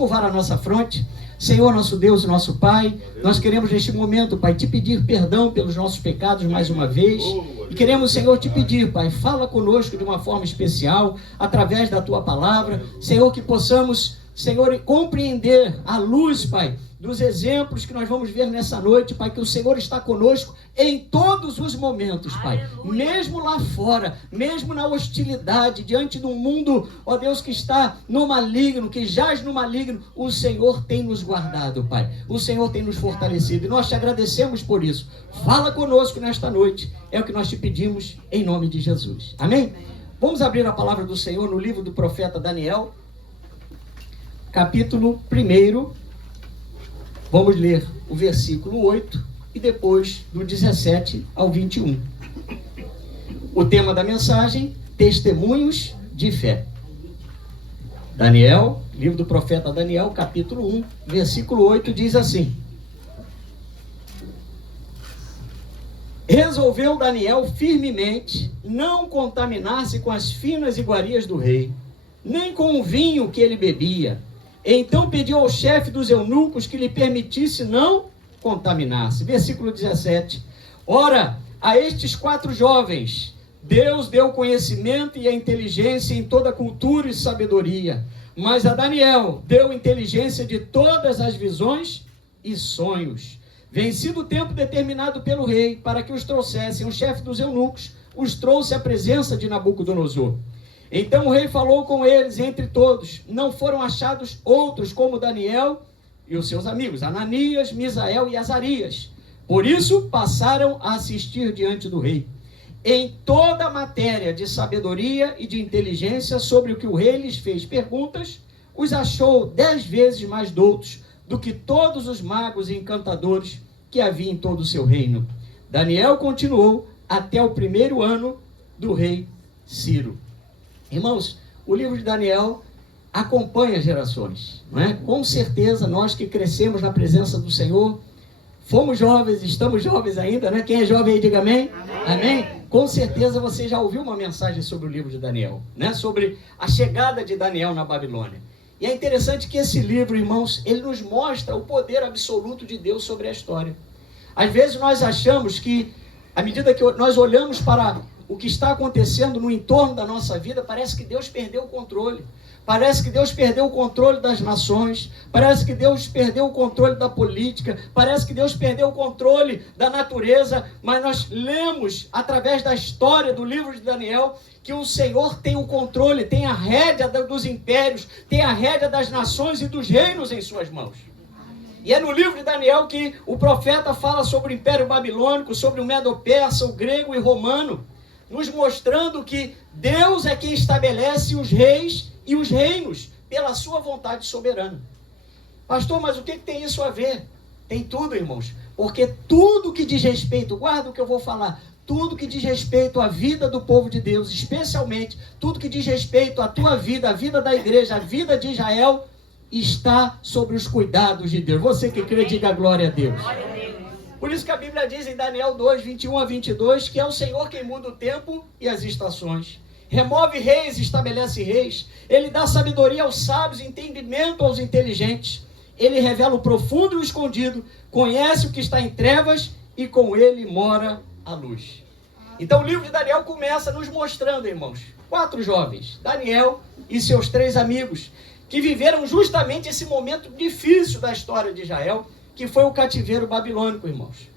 curvar a nossa fronte. Senhor, nosso Deus, nosso Pai, nós queremos neste momento, Pai, te pedir perdão pelos nossos pecados mais uma vez. E queremos, Senhor, te pedir, Pai, fala conosco de uma forma especial, através da Tua palavra. Senhor, que possamos, Senhor, compreender à luz, Pai, dos exemplos que nós vamos ver nessa noite, Pai, que o Senhor está conosco em todos os momentos, Pai. Mesmo lá fora, mesmo na hostilidade, diante de um mundo, ó Deus, que está no maligno, que jaz no maligno, o Senhor tem nos guardado, Pai. O Senhor tem nos fortalecido e nós te agradecemos por isso. Fala conosco nesta noite, é o que nós te pedimos em nome de Jesus. Amém? Vamos abrir a palavra do Senhor no livro do profeta Daniel, capítulo 1. Vamos ler o versículo 8 e depois do 17 ao 21. O tema da mensagem, testemunhos de fé. Daniel, livro do profeta Daniel, capítulo 1, versículo 8, diz assim: Resolveu Daniel firmemente não contaminar-se com as finas iguarias do rei, nem com o vinho que ele bebia. Então pediu ao chefe dos eunucos que lhe permitisse não contaminar-se. Versículo 17. Ora, a estes 4 jovens, Deus deu conhecimento e a inteligência em toda cultura e sabedoria. Mas a Daniel deu inteligência de todas as visões e sonhos. Vencido o tempo determinado pelo rei para que os trouxessem, o chefe dos eunucos os trouxe à presença de Nabucodonosor. Então o rei falou com eles, entre todos, não foram achados outros como Daniel e os seus amigos, Ananias, Misael e Azarias. Por isso passaram a assistir diante do rei. Em toda a matéria de sabedoria e de inteligência sobre o que o rei lhes fez perguntas, os achou 10 vezes mais doutos do que todos os magos e encantadores que havia em todo o seu reino. Daniel continuou até o 1º ano do rei Ciro. Irmãos, o livro de Daniel acompanha gerações, não é? Com certeza, nós que crescemos na presença do Senhor, fomos jovens, estamos jovens ainda, né? Quem é jovem aí, diga amém. Amém? Com certeza você já ouviu uma mensagem sobre o livro de Daniel, né? Sobre a chegada de Daniel na Babilônia. E é interessante que esse livro, irmãos, ele nos mostra o poder absoluto de Deus sobre a história. Às vezes nós achamos que, à medida que nós olhamos para o que está acontecendo no entorno da nossa vida, parece que Deus perdeu o controle. Parece que Deus perdeu o controle das nações. Parece que Deus perdeu o controle da política. Parece que Deus perdeu o controle da natureza. Mas nós lemos, através da história do livro de Daniel, que o Senhor tem o controle, tem a rédea dos impérios, tem a rédea das nações e dos reinos em suas mãos. E é no livro de Daniel que o profeta fala sobre o Império Babilônico, sobre o Medo-Persa, o grego e romano, nos mostrando que Deus é quem estabelece os reis e os reinos pela sua vontade soberana. Pastor, mas o que tem isso a ver? Tem tudo, irmãos. Porque tudo que diz respeito, guarda o que eu vou falar, tudo que diz respeito à vida do povo de Deus, especialmente tudo que diz respeito à tua vida, à vida da igreja, à vida de Israel, está sobre os cuidados de Deus. Você que crê, diga glória a Deus. Por isso que a Bíblia diz em Daniel 2, 21 a 22, que é o Senhor quem muda o tempo e as estações. Remove reis e estabelece reis. Ele dá sabedoria aos sábios, entendimento aos inteligentes. Ele revela o profundo e o escondido, conhece o que está em trevas e com ele mora a luz. Então o livro de Daniel começa nos mostrando, irmãos, 4 jovens, Daniel e seus 3 amigos, que viveram justamente esse momento difícil da história de Israel, que foi o cativeiro babilônico, irmãos.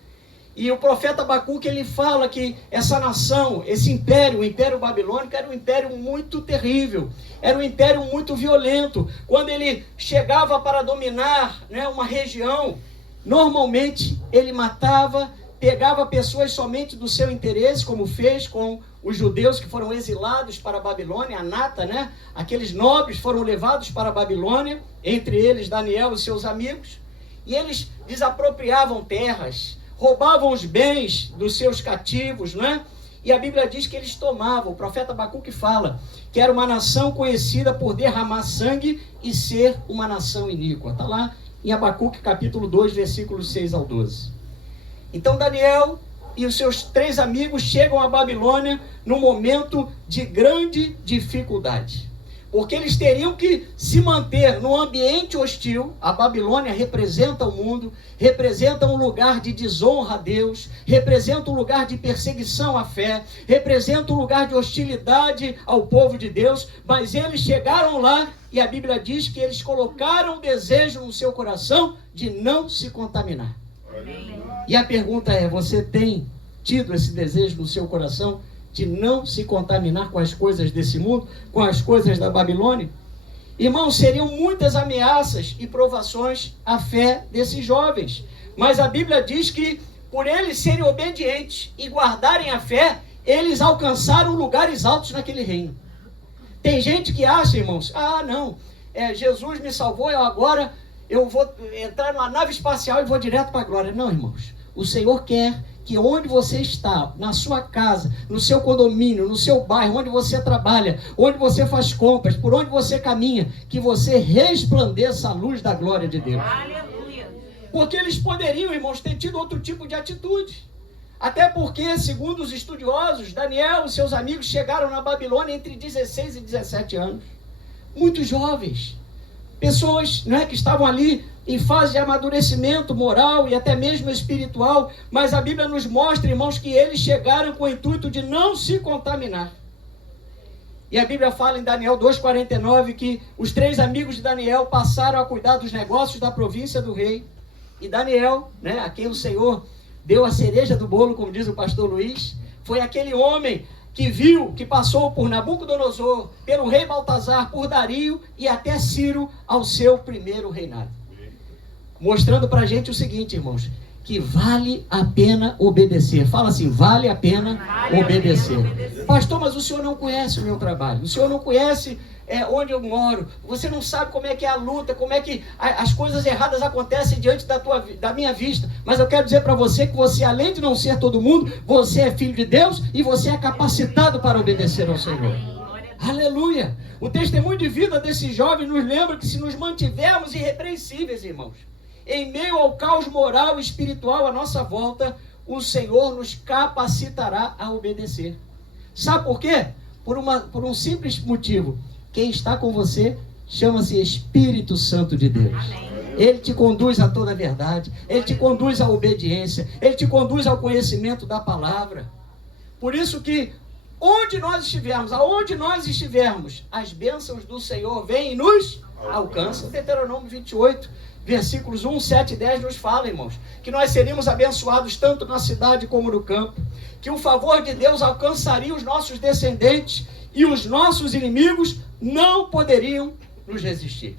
E o profeta Abacuque, ele fala que essa nação, esse império, o império babilônico, era um império muito terrível, era um império muito violento. Quando ele chegava para dominar, né, uma região, normalmente ele matava, pegava pessoas somente do seu interesse, como fez com os judeus que foram exilados para a Babilônia, a nata, né? Aqueles nobres foram levados para a Babilônia, entre eles Daniel e seus amigos, e eles desapropriavam terras, roubavam os bens dos seus cativos, né? E a Bíblia diz que eles tomavam, o profeta Abacuque fala, que era uma nação conhecida por derramar sangue e ser uma nação iníqua. Está lá em Abacuque capítulo 2, versículos 6 ao 12. Então Daniel e os seus 3 amigos chegam à Babilônia num momento de grande dificuldade. porque eles teriam que se manter no ambiente hostil. A Babilônia representa o mundo, representa um lugar de desonra a Deus, representa um lugar de perseguição à fé, representa um lugar de hostilidade ao povo de Deus, mas eles chegaram lá e a Bíblia diz que eles colocaram o desejo no seu coração de não se contaminar. E a pergunta é, você tem tido esse desejo no seu coração de não se contaminar com as coisas desse mundo, com as coisas da Babilônia? Irmãos, seriam muitas ameaças e provações à fé desses jovens. Mas a Bíblia diz que, por eles serem obedientes e guardarem a fé, eles alcançaram lugares altos naquele reino. Tem gente que acha, irmãos, Jesus me salvou, agora eu vou entrar numa nave espacial e vou direto para a glória. Não, irmãos, o Senhor quer que onde você está, na sua casa, no seu condomínio, no seu bairro, onde você trabalha, onde você faz compras, por onde você caminha, que você resplandeça a luz da glória de Deus. Aleluia. Porque eles poderiam, irmãos, ter tido outro tipo de atitude. Até porque, segundo os estudiosos, Daniel e seus amigos chegaram na Babilônia entre 16 e 17 anos. Muito jovens. Pessoas, que estavam ali em fase de amadurecimento moral e até mesmo espiritual, mas a Bíblia nos mostra, irmãos, que eles chegaram com o intuito de não se contaminar. E a Bíblia fala em Daniel 2,49 que os 3 amigos de Daniel passaram a cuidar dos negócios da província do rei. E Daniel, a quem o Senhor deu a cereja do bolo, como diz o pastor Luiz, foi aquele homem que passou por Nabucodonosor, pelo rei Baltazar, por Dario e até Ciro ao seu primeiro reinado. Mostrando para a gente o seguinte, irmãos, que vale a pena obedecer. Fala assim, vale a pena obedecer. Pastor, mas o senhor não conhece o meu trabalho, o senhor não conhece onde eu moro, você não sabe como é que é a luta, como é que as coisas erradas acontecem diante da minha vista. Mas eu quero dizer para você que você, além de não ser todo mundo, você é filho de Deus e você é capacitado para obedecer ao Senhor. Aleluia! O testemunho de vida desse jovem nos lembra que se nos mantivermos irrepreensíveis, irmãos, em meio ao caos moral e espiritual à nossa volta, o Senhor nos capacitará a obedecer. Sabe por quê? Por um simples motivo. Quem está com você chama-se Espírito Santo de Deus. Ele te conduz a toda a verdade, ele te conduz à obediência, ele te conduz ao conhecimento da palavra. Por isso que aonde nós estivermos, as bênçãos do Senhor vêm e nos alcançam. Deuteronômio 28, versículos 1, 7 e 10 nos fala, irmãos, que nós seríamos abençoados tanto na cidade como no campo, que o favor de Deus alcançaria os nossos descendentes e os nossos inimigos não poderiam nos resistir.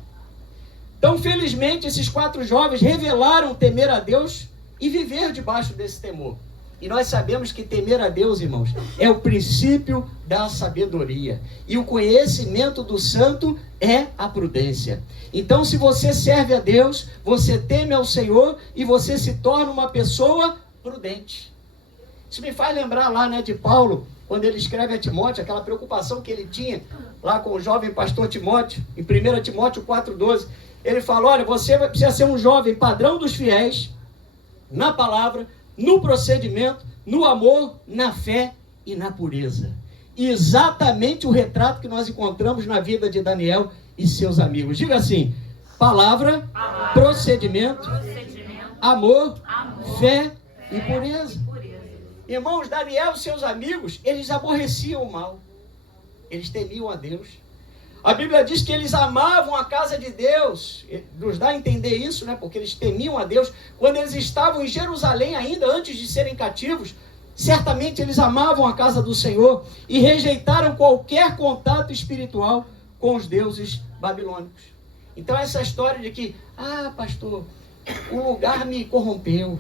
Então, felizmente, esses 4 jovens revelaram temer a Deus e viver debaixo desse temor. E nós sabemos que temer a Deus, irmãos, é o princípio da sabedoria. E o conhecimento do santo é a prudência. Então, se você serve a Deus, você teme ao Senhor e você se torna uma pessoa prudente. Isso me faz lembrar lá, de Paulo, quando ele escreve a Timóteo, aquela preocupação que ele tinha lá com o jovem pastor Timóteo, em 1 Timóteo 4,12. Ele fala, olha, você precisa ser um jovem padrão dos fiéis, na palavra, no procedimento, no amor, na fé e na pureza. Exatamente o retrato que nós encontramos na vida de Daniel e seus amigos. Diga assim, palavra, procedimento, amor, fé e pureza. Irmãos, Daniel e seus amigos, eles aborreciam o mal. Eles temiam a Deus. A Bíblia diz que eles amavam a casa de Deus. Nos dá a entender isso, porque eles temiam a Deus. Quando eles estavam em Jerusalém, ainda antes de serem cativos, certamente eles amavam a casa do Senhor e rejeitaram qualquer contato espiritual com os deuses babilônicos. Então essa história de que, pastor, o lugar me corrompeu,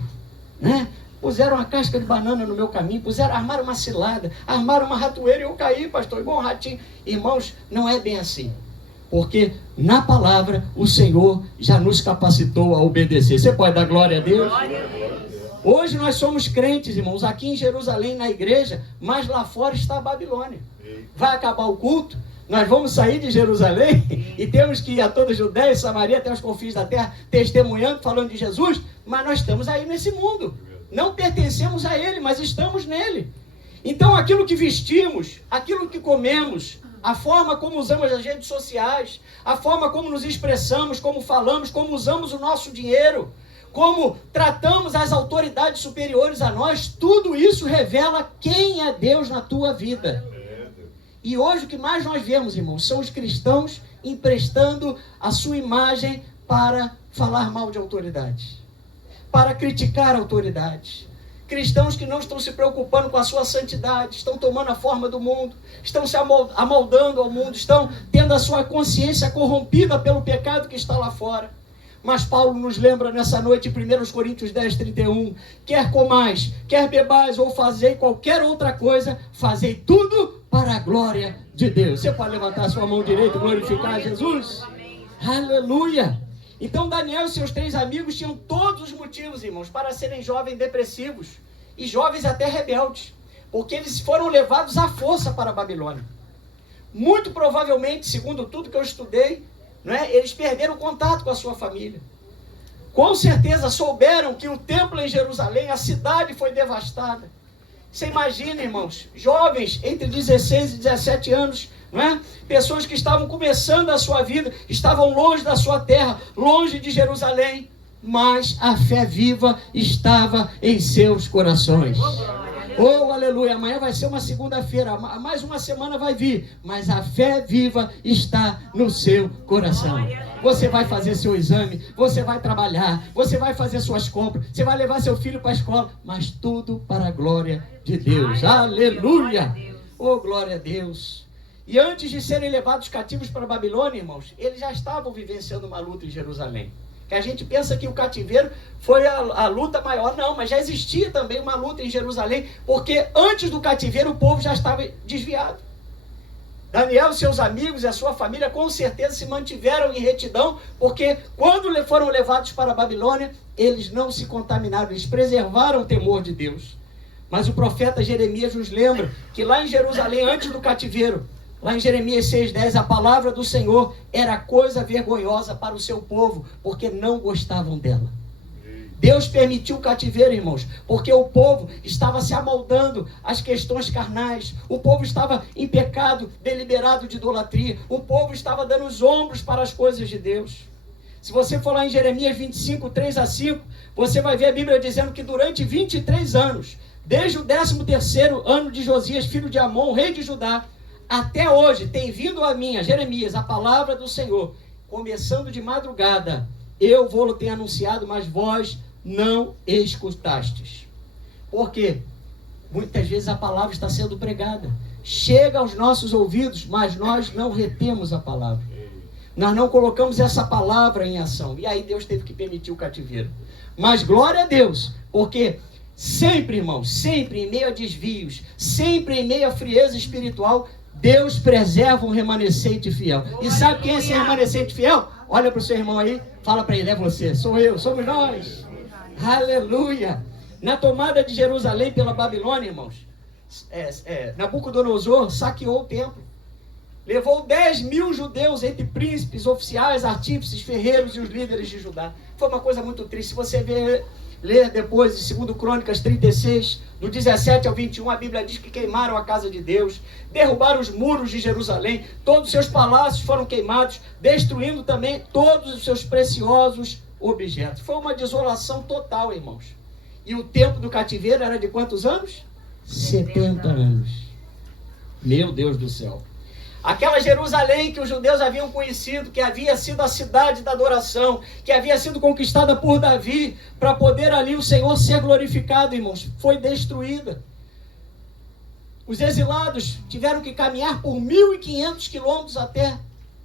puseram uma casca de banana no meu caminho, armaram uma cilada, armaram uma ratoeira e eu caí, pastor, igual um ratinho. Irmãos, não é bem assim. Porque na palavra o Senhor já nos capacitou a obedecer. Você pode dar glória a Deus? Glória a Deus. Hoje nós somos crentes, irmãos, aqui em Jerusalém, na igreja, mas lá fora está a Babilônia. Vai acabar o culto, nós vamos sair de Jerusalém e temos que ir a toda a Judéia e Samaria, até os confins da terra, testemunhando, falando de Jesus, mas nós estamos aí nesse mundo. Não pertencemos a ele, mas estamos nele. Então aquilo que vestimos, aquilo que comemos, a forma como usamos as redes sociais, a forma como nos expressamos, como falamos, como usamos o nosso dinheiro, como tratamos as autoridades superiores a nós, tudo isso revela quem é Deus na tua vida. E hoje o que mais nós vemos, irmãos, são os cristãos emprestando a sua imagem para falar mal de autoridades, para criticar autoridades. Cristãos que não estão se preocupando com a sua santidade, estão tomando a forma do mundo, estão se amoldando ao mundo, estão tendo a sua consciência corrompida pelo pecado que está lá fora. Mas Paulo nos lembra nessa noite, em 1 Coríntios 10, 31, quer comais, quer bebais ou fazei qualquer outra coisa, fazei tudo para a glória de Deus. Você pode levantar a sua mão direita e glorificar Jesus? Aleluia! Então Daniel e seus 3 amigos tinham todos os motivos, irmãos, para serem jovens depressivos e jovens até rebeldes, porque eles foram levados à força para a Babilônia. Muito provavelmente, segundo tudo que eu estudei, eles perderam contato com a sua família. Com certeza souberam que o templo em Jerusalém, a cidade foi devastada. Você imagina, irmãos, jovens entre 16 e 17 anos, pessoas que estavam começando a sua vida, estavam longe da sua terra, longe de Jerusalém, mas a fé viva estava em seus corações. Oh, aleluia, amanhã vai ser uma segunda-feira, mais uma semana vai vir, mas a fé viva está no seu coração. Você vai fazer seu exame, você vai trabalhar, você vai fazer suas compras, você vai levar seu filho para a escola, mas tudo para a glória de Deus. Aleluia! Oh, glória a Deus! E antes de serem levados cativos para a Babilônia, irmãos, eles já estavam vivenciando uma luta em Jerusalém. Que a gente pensa que o cativeiro foi a luta maior. Não, mas já existia também uma luta em Jerusalém, porque antes do cativeiro o povo já estava desviado. Daniel e seus amigos e a sua família com certeza se mantiveram em retidão, porque quando foram levados para a Babilônia, eles não se contaminaram, eles preservaram o temor de Deus. Mas o profeta Jeremias nos lembra que lá em Jerusalém, antes do cativeiro, lá em Jeremias 6,10, a palavra do Senhor era coisa vergonhosa para o seu povo, porque não gostavam dela. Deus permitiu o cativeiro, irmãos, porque o povo estava se amoldando às questões carnais, o povo estava em pecado deliberado de idolatria, o povo estava dando os ombros para as coisas de Deus. Se você for lá em Jeremias 25, 3-5, você vai ver a Bíblia dizendo que durante 23 anos, desde o 13º ano de Josias, filho de Amon, rei de Judá, até hoje tem vindo a mim, a Jeremias, a palavra do Senhor, começando de madrugada, eu vou ter anunciado, mas vós não escutastes. Por quê? Muitas vezes a palavra está sendo pregada, chega aos nossos ouvidos, mas nós não retemos a palavra. Nós não colocamos essa palavra em ação. E aí Deus teve que permitir o cativeiro. Mas glória a Deus, porque sempre, irmãos, sempre em meio a desvios, sempre em meio a frieza espiritual, Deus preserva um remanescente fiel. E sabe quem é esse remanescente fiel? Olha para o seu irmão aí, fala para ele, é você, sou eu, somos nós. Aleluia! Na tomada de Jerusalém pela Babilônia, irmãos, Nabucodonosor saqueou o templo. Levou 10.000 judeus, entre príncipes, oficiais, artífices, ferreiros e os líderes de Judá. Foi uma coisa muito triste. Se você ler depois, de 2 Crônicas 36, do 17 ao 21, a Bíblia diz que queimaram a casa de Deus, derrubaram os muros de Jerusalém, todos os seus palácios foram queimados, destruindo também todos os seus preciosos objetos. Foi uma desolação total, irmãos. E o tempo do cativeiro era de quantos anos? 70 anos. Meu Deus do céu. Aquela Jerusalém que os judeus haviam conhecido, que havia sido a cidade da adoração, que havia sido conquistada por Davi, para poder ali o Senhor ser glorificado, irmãos, foi destruída. Os exilados tiveram que caminhar por 1.500 quilômetros até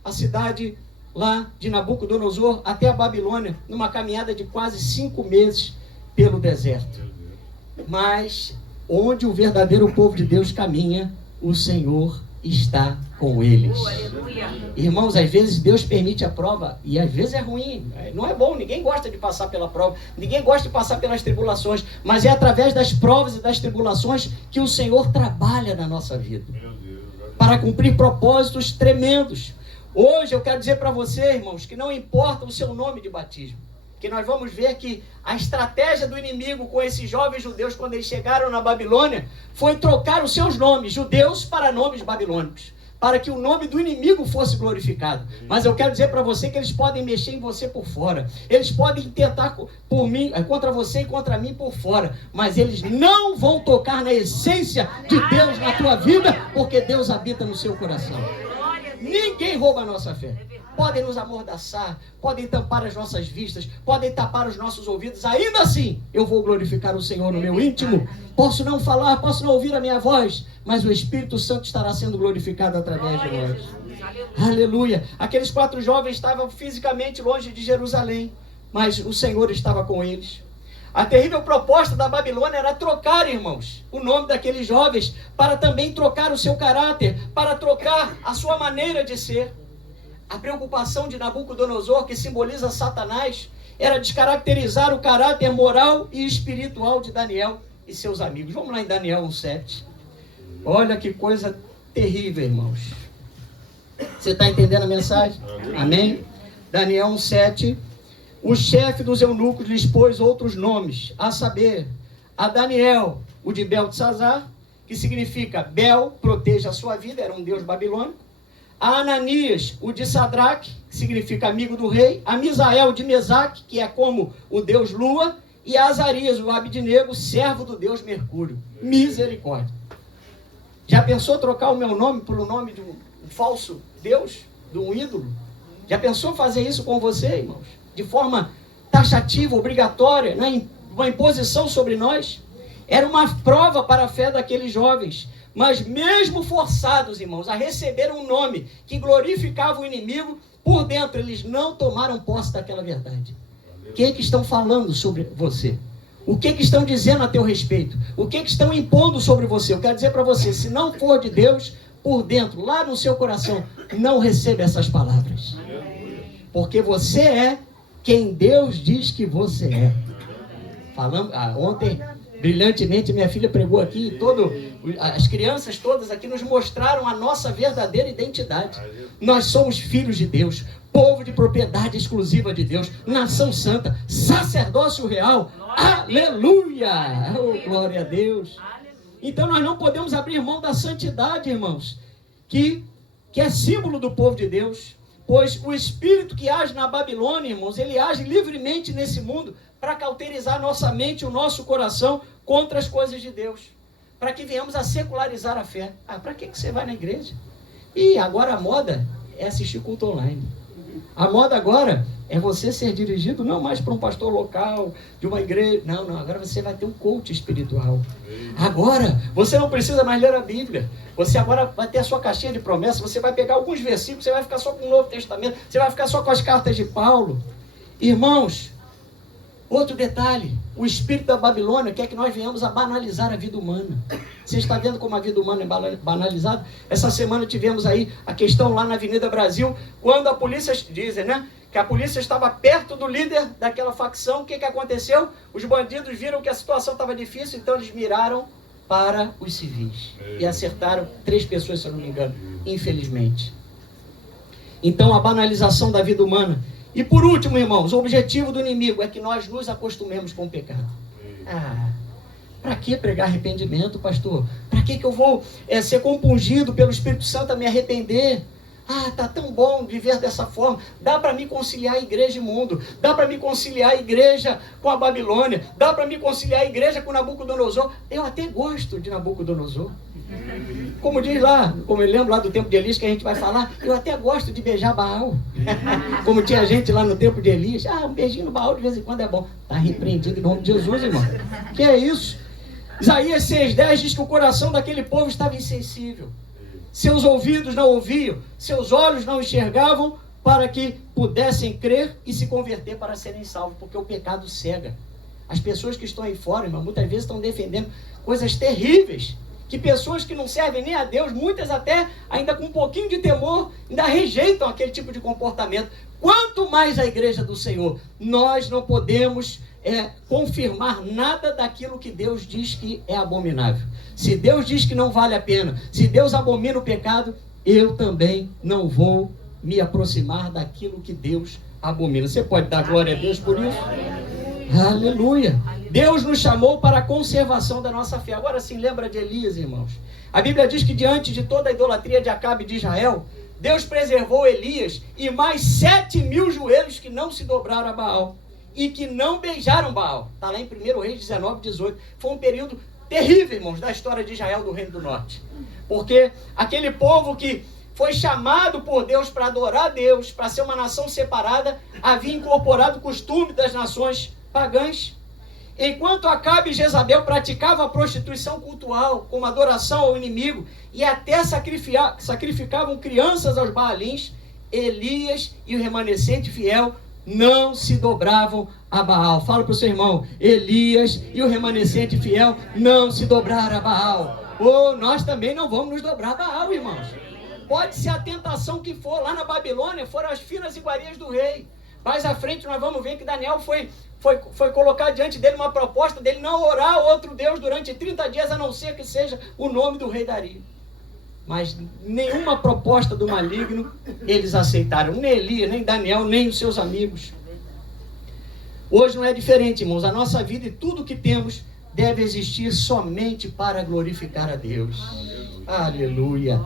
a cidade lá de Nabucodonosor, até a Babilônia, numa caminhada de quase 5 meses pelo deserto. Mas onde o verdadeiro povo de Deus caminha, o Senhor está com eles. Irmãos, às vezes Deus permite a prova e às vezes é ruim, não é bom, ninguém gosta de passar pela prova, ninguém gosta de passar pelas tribulações, mas é através das provas e das tribulações que o Senhor trabalha na nossa vida para cumprir propósitos tremendos. Hoje eu quero dizer para você, irmãos, que não importa o seu nome de batismo, que nós vamos ver que a estratégia do inimigo com esses jovens judeus, quando eles chegaram na Babilônia, foi trocar os seus nomes, judeus, para nomes babilônicos. para que o nome do inimigo fosse glorificado. Mas eu quero dizer para você que eles podem mexer em você por fora. Eles podem tentar por mim, contra você e contra mim por fora. Mas eles não vão tocar na essência de Deus na tua vida, porque Deus habita no seu coração. Ninguém rouba a nossa fé. Podem nos amordaçar, podem tampar as nossas vistas, podem tapar os nossos ouvidos. Ainda assim, eu vou glorificar o Senhor no meu íntimo. Posso não falar, posso não ouvir a minha voz, mas o Espírito Santo estará sendo glorificado através de nós. Aleluia. Aqueles 4 jovens estavam fisicamente longe de Jerusalém, mas o Senhor estava com eles. A terrível proposta da Babilônia era trocar, irmãos, o nome daqueles jovens, para também trocar o seu caráter, para trocar a sua maneira de ser. A preocupação de Nabucodonosor, que simboliza Satanás, era descaracterizar o caráter moral e espiritual de Daniel e seus amigos. Vamos lá em Daniel 1:7. Olha que coisa terrível, irmãos. Você está entendendo a mensagem? Amém? Daniel 1:7. O chefe dos eunucos lhes pôs outros nomes, a saber, a Daniel, o de Beltesazar, que significa Bel, proteja a sua vida, era um deus babilônico. A Ananias, o de Sadraque, que significa amigo do rei. A Misael, de Mesaque, que é como o deus Lua. E a Azarias, o Abidnego, servo do deus Mercúrio. Misericórdia. Já pensou trocar o meu nome por o nome de um falso deus, de um ídolo? Já pensou fazer isso com você, irmãos? De forma taxativa, obrigatória, né? Uma imposição sobre nós? Era uma prova para a fé daqueles jovens. Mas mesmo forçados, irmãos, a receber um nome que glorificava o inimigo, por dentro eles não tomaram posse daquela verdade. O que estão falando sobre você? O que estão dizendo a teu respeito? O que estão impondo sobre você? Eu quero dizer para você, se não for de Deus, por dentro, lá no seu coração, não receba essas palavras. Porque você é quem Deus diz que você é. Falando, ontem, brilhantemente, minha filha pregou aqui, as crianças todas aqui nos mostraram a nossa verdadeira identidade. Nós somos filhos de Deus, povo de propriedade exclusiva de Deus, nação santa, sacerdócio real. Aleluia! Oh, glória a Deus! Então nós não podemos abrir mão da santidade, irmãos, que é símbolo do povo de Deus, pois o espírito que age na Babilônia, irmãos, ele age livremente nesse mundo para cauterizar nossa mente, o nosso coração contra as coisas de Deus, para que venhamos a secularizar a fé. Para que você vai na igreja? E agora a moda é assistir culto online. A moda agora é você ser dirigido não mais para um pastor local, de uma igreja. Não, agora você vai ter um coach espiritual. Agora, você não precisa mais ler a Bíblia. Você agora vai ter a sua caixinha de promessas, você vai pegar alguns versículos, você vai ficar só com o Novo Testamento, você vai ficar só com as cartas de Paulo. Irmãos, outro detalhe, o espírito da Babilônia quer que nós venhamos a banalizar a vida humana. Você está vendo como a vida humana é banalizada? Essa semana tivemos aí a questão lá na Avenida Brasil, quando a polícia, dizem, né, que a polícia estava perto do líder daquela facção. O que aconteceu? Os bandidos viram que a situação estava difícil, então eles miraram para os civis e acertaram 3 pessoas, se eu não me engano, infelizmente. Então a banalização da vida humana. E por último, irmãos, o objetivo do inimigo é que nós nos acostumemos com o pecado. Para que pregar arrependimento, pastor? Para que eu vou ser compungido pelo Espírito Santo a me arrepender? Tá tão bom viver dessa forma. Dá para me conciliar a igreja e mundo. Dá para me conciliar a igreja com a Babilônia. Dá para me conciliar a igreja com Nabucodonosor. Eu até gosto de Nabucodonosor. Como diz lá, como eu lembro lá do tempo de Elias, que a gente vai falar, eu até gosto de beijar Baal. Como tinha gente lá no tempo de Elias. Um beijinho no Baal de vez em quando é bom. Está repreendido em nome de Jesus, irmão. Que é isso? Isaías 6,10 diz que o coração daquele povo estava insensível. Seus ouvidos não ouviam, seus olhos não enxergavam, para que pudessem crer e se converter para serem salvos, porque o pecado cega. As pessoas que estão aí fora, irmão, muitas vezes estão defendendo coisas terríveis, que pessoas que não servem nem a Deus, muitas até ainda com um pouquinho de temor, ainda rejeitam aquele tipo de comportamento. Quanto mais a igreja do Senhor, nós não podemos confirmar nada daquilo que Deus diz que é abominável. Se Deus diz que não vale a pena, se Deus abomina o pecado, eu também não vou me aproximar daquilo que Deus abomina. Você pode dar glória a Deus por isso? Aleluia. Deus nos chamou para a conservação da nossa fé. Agora sim, lembra de Elias, irmãos? A Bíblia diz que diante de toda a idolatria de Acabe de Israel, Deus preservou Elias e mais 7.000 joelhos que não se dobraram a Baal e que não beijaram Baal. Está lá em 1 Reis 19, 18. Foi um período terrível, irmãos, da história de Israel do Reino do Norte. Porque aquele povo que foi chamado por Deus para adorar a Deus, para ser uma nação separada, havia incorporado o costume das nações pagãs. Enquanto Acabe e Jezabel praticavam a prostituição cultual como adoração ao inimigo e até sacrificavam crianças aos Baalins, Elias e o remanescente fiel não se dobravam a Baal. Fala para o seu irmão: Elias e o remanescente fiel não se dobraram a Baal. Nós também não vamos nos dobrar a Baal, irmãos. Pode ser a tentação que for. Lá na Babilônia foram as finas iguarias do rei. Mais à frente nós vamos ver que Daniel foi colocar diante dele uma proposta dele não orar a outro Deus durante 30 dias, a não ser que seja o nome do rei Dario. Mas nenhuma proposta do maligno eles aceitaram. Nem Elias, nem Daniel, nem os seus amigos. Hoje não é diferente, irmãos. A nossa vida e tudo que temos deve existir somente para glorificar a Deus. Aleluia.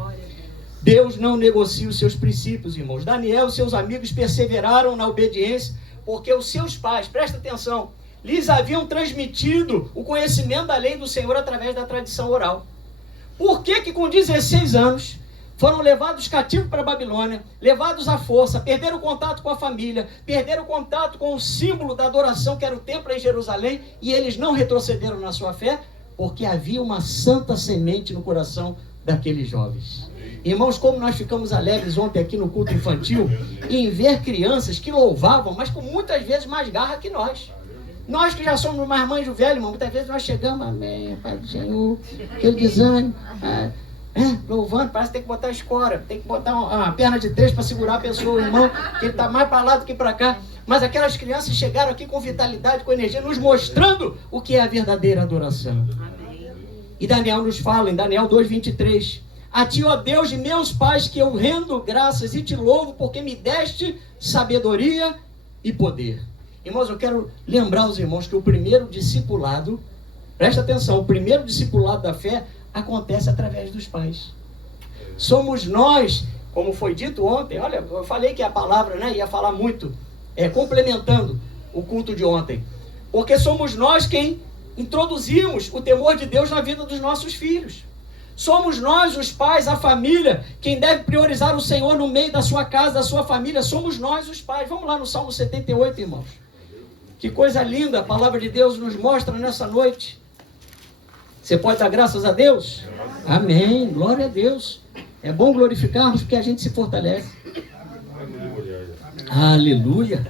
Deus não negocia os seus princípios, irmãos. Daniel e seus amigos perseveraram na obediência porque os seus pais, presta atenção, lhes haviam transmitido o conhecimento da lei do Senhor através da tradição oral. Por que com 16 anos foram levados cativos para a Babilônia, levados à força, perderam o contato com a família, perderam o contato com o símbolo da adoração que era o templo em Jerusalém, e eles não retrocederam na sua fé? Porque havia uma santa semente no coração daqueles jovens. Irmãos, como nós ficamos alegres ontem aqui no culto infantil em ver crianças que louvavam, mas com muitas vezes mais garra que nós. Nós que já somos mais manjo velho, irmão, muitas vezes nós chegamos, amém, Pai do Senhor, aquele desânimo, louvando, parece que tem que botar escora, tem que botar uma perna de 3 para segurar a pessoa, o irmão, que ele está mais para lá do que para cá. Mas aquelas crianças chegaram aqui com vitalidade, com energia, nos mostrando o que é a verdadeira adoração. E Daniel nos fala, em Daniel 2:23, a ti, ó Deus de meus pais, que eu rendo graças e te louvo, porque me deste sabedoria e poder. Irmãos, eu quero lembrar os irmãos que o primeiro discipulado, presta atenção, o primeiro discipulado da fé acontece através dos pais. Somos nós, como foi dito ontem, olha, eu falei que a palavra ia falar muito, complementando o culto de ontem, porque somos nós quem introduzimos o temor de Deus na vida dos nossos filhos. Somos nós, os pais, a família, quem deve priorizar o Senhor no meio da sua casa, da sua família. Somos nós, os pais. Vamos lá no Salmo 78, irmãos. Que coisa linda a palavra de Deus nos mostra nessa noite. Você pode dar graças a Deus? Amém, glória a Deus. É bom glorificarmos porque a gente se fortalece. Aleluia.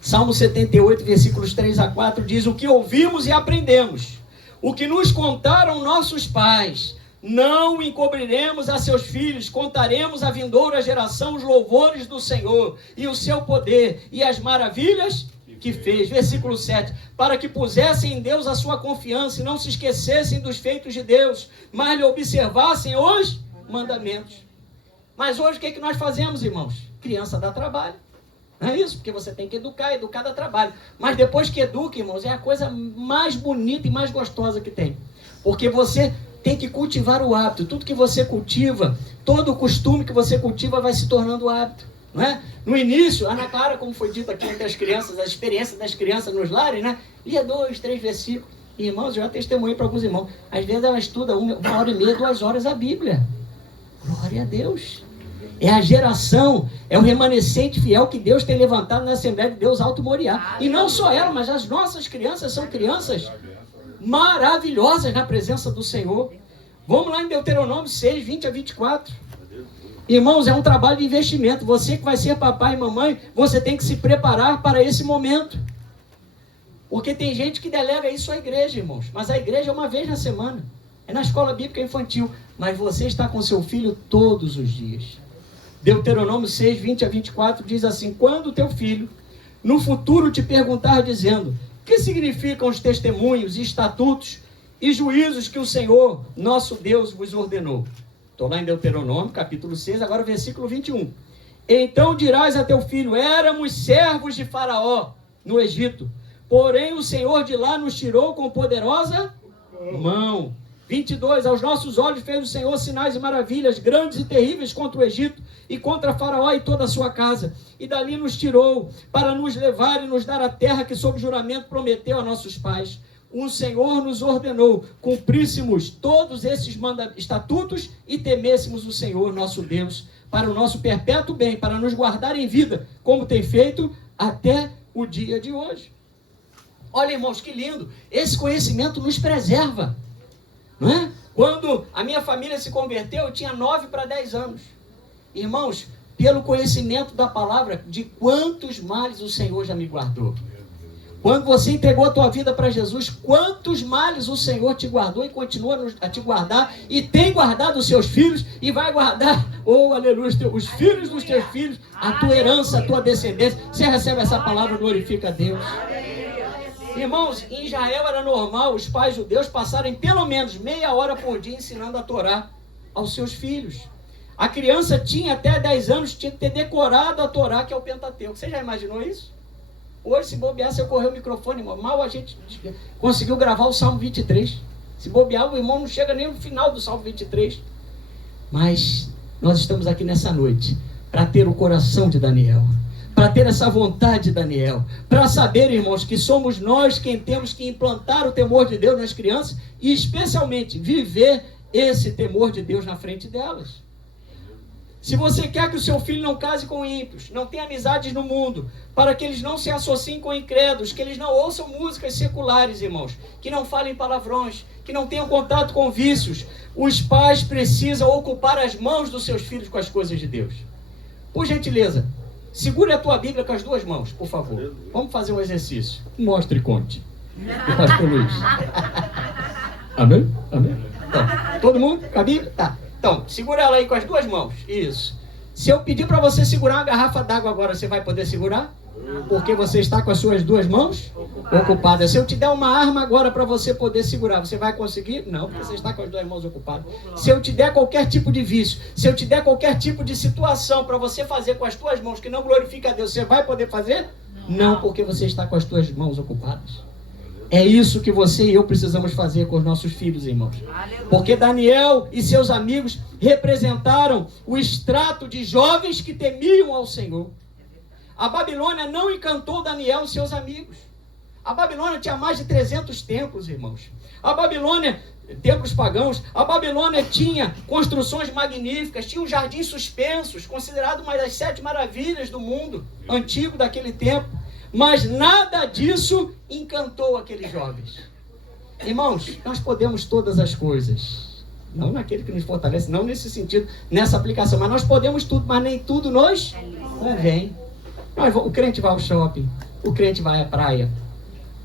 Salmo 78, versículos 3-4 diz: o que ouvimos e aprendemos, o que nos contaram nossos pais, não encobriremos a seus filhos, contaremos à vindoura geração os louvores do Senhor e o seu poder e as maravilhas que fez. Versículo 7, para que pusessem em Deus a sua confiança e não se esquecessem dos feitos de Deus, mas lhe observassem os mandamentos. Mas hoje o que é que nós fazemos, irmãos? Criança dá trabalho. Não é isso? Porque você tem que educar dá trabalho. Mas depois que educa, irmãos, é a coisa mais bonita e mais gostosa que tem. Porque você tem que cultivar o hábito. Tudo que você cultiva, todo o costume que você cultiva vai se tornando hábito. Não é? No início, a Ana Clara, como foi dito aqui entre as crianças, a experiência das crianças nos lares, lia 2, 3 versículos. E, irmãos, eu já testemunhei para alguns irmãos. Às vezes ela estuda 1h30, 2 horas a Bíblia. Glória a Deus. É a geração, é o remanescente fiel que Deus tem levantado na Assembleia de Deus Alto Moriá. E não só ela, mas as nossas crianças são crianças maravilhosas na presença do Senhor. Vamos lá em Deuteronômio 6, 20-24. Irmãos, é um trabalho de investimento. Você que vai ser papai e mamãe, você tem que se preparar para esse momento. Porque tem gente que delega isso à igreja, irmãos. Mas a igreja é uma vez na semana. É na escola bíblica infantil. Mas você está com seu filho todos os dias. Deuteronômio 6, 20-24 diz assim: quando teu filho no futuro te perguntar dizendo, que significam os testemunhos, estatutos e juízos que o Senhor, nosso Deus, vos ordenou. Estou lá em Deuteronômio, capítulo 6, agora versículo 21. Então dirás a teu filho, éramos servos de Faraó no Egito, Porém o Senhor de lá nos tirou com poderosa mão. 22, aos nossos olhos fez o Senhor sinais e maravilhas, grandes e terríveis contra o Egito e contra Faraó e toda a sua casa. E dali nos tirou para nos levar e nos dar a terra que sob juramento prometeu a nossos pais. O Senhor nos ordenou, cumpríssemos todos esses estatutos e temêssemos o Senhor nosso Deus, para o nosso perpétuo bem, para nos guardar em vida, como tem feito até o dia de hoje. Olha, irmãos, que lindo, esse conhecimento nos preserva. Não é? Quando a minha família se converteu, eu tinha 9 para 10 anos. Irmãos, pelo conhecimento da palavra, de quantos males o Senhor já me guardou. Quando você entregou a tua vida para Jesus, quantos males o Senhor te guardou e continua a te guardar, e tem guardado os seus filhos, e vai guardar, oh aleluia, os filhos dos teus filhos, a tua herança, a tua descendência. Você recebe essa palavra, glorifica a Deus. Irmãos, em Israel era normal os pais judeus passarem pelo menos meia hora por dia ensinando a Torá aos seus filhos. A criança tinha até 10 anos, tinha que ter decorado a Torá, que é o Pentateuco. Você já imaginou isso? Hoje, se bobear, se eu correr o microfone, mal a gente conseguiu gravar o Salmo 23. Se bobear, o irmão não chega nem no final do Salmo 23. Mas nós estamos aqui nessa noite para ter o coração de Daniel, para ter essa vontade de Daniel, para saber, irmãos, que somos nós quem temos que implantar o temor de Deus nas crianças e especialmente viver esse temor de Deus na frente delas. Se você quer que o seu filho não case com ímpios, não tenha amizades no mundo, para que eles não se associem com incrédulos, que eles não ouçam músicas seculares, irmãos, que não falem palavrões, que não tenham contato com vícios, os pais precisam ocupar as mãos dos seus filhos com as coisas de Deus. Por gentileza, segure a tua Bíblia com as duas mãos, por favor. Vamos fazer um exercício. Mostre e conte. O pastor Luiz. Amém? Amém? Então, todo mundo com a Bíblia? Tá. Então, segura ela aí com as duas mãos. Isso. Se eu pedir para você segurar uma garrafa d'água agora, você vai poder segurar? Porque você está com as suas duas mãos ocupadas. Se eu te der uma arma agora para você poder segurar, você vai conseguir? Não, porque você está com as duas mãos ocupadas. Se eu te der qualquer tipo de vício, se eu te der qualquer tipo de situação para você fazer com as tuas mãos que não glorifica a Deus, você vai poder fazer? Não, porque você está com as tuas mãos ocupadas. É isso que você e eu precisamos fazer com os nossos filhos, irmãos. Porque Daniel e seus amigos representaram o extrato de jovens que temiam ao Senhor. A Babilônia não encantou Daniel e seus amigos. A Babilônia tinha mais de 300 templos, irmãos. A Babilônia, templos pagãos, a Babilônia tinha construções magníficas, tinha um jardim suspensos, considerado uma das 7 maravilhas do mundo antigo daquele tempo. Mas nada disso encantou aqueles jovens. Irmãos, nós podemos todas as coisas. Não naquele que nos fortalece, não nesse sentido, nessa aplicação. Mas nós podemos tudo, mas nem tudo nos convém. O crente vai ao shopping, o crente vai à praia,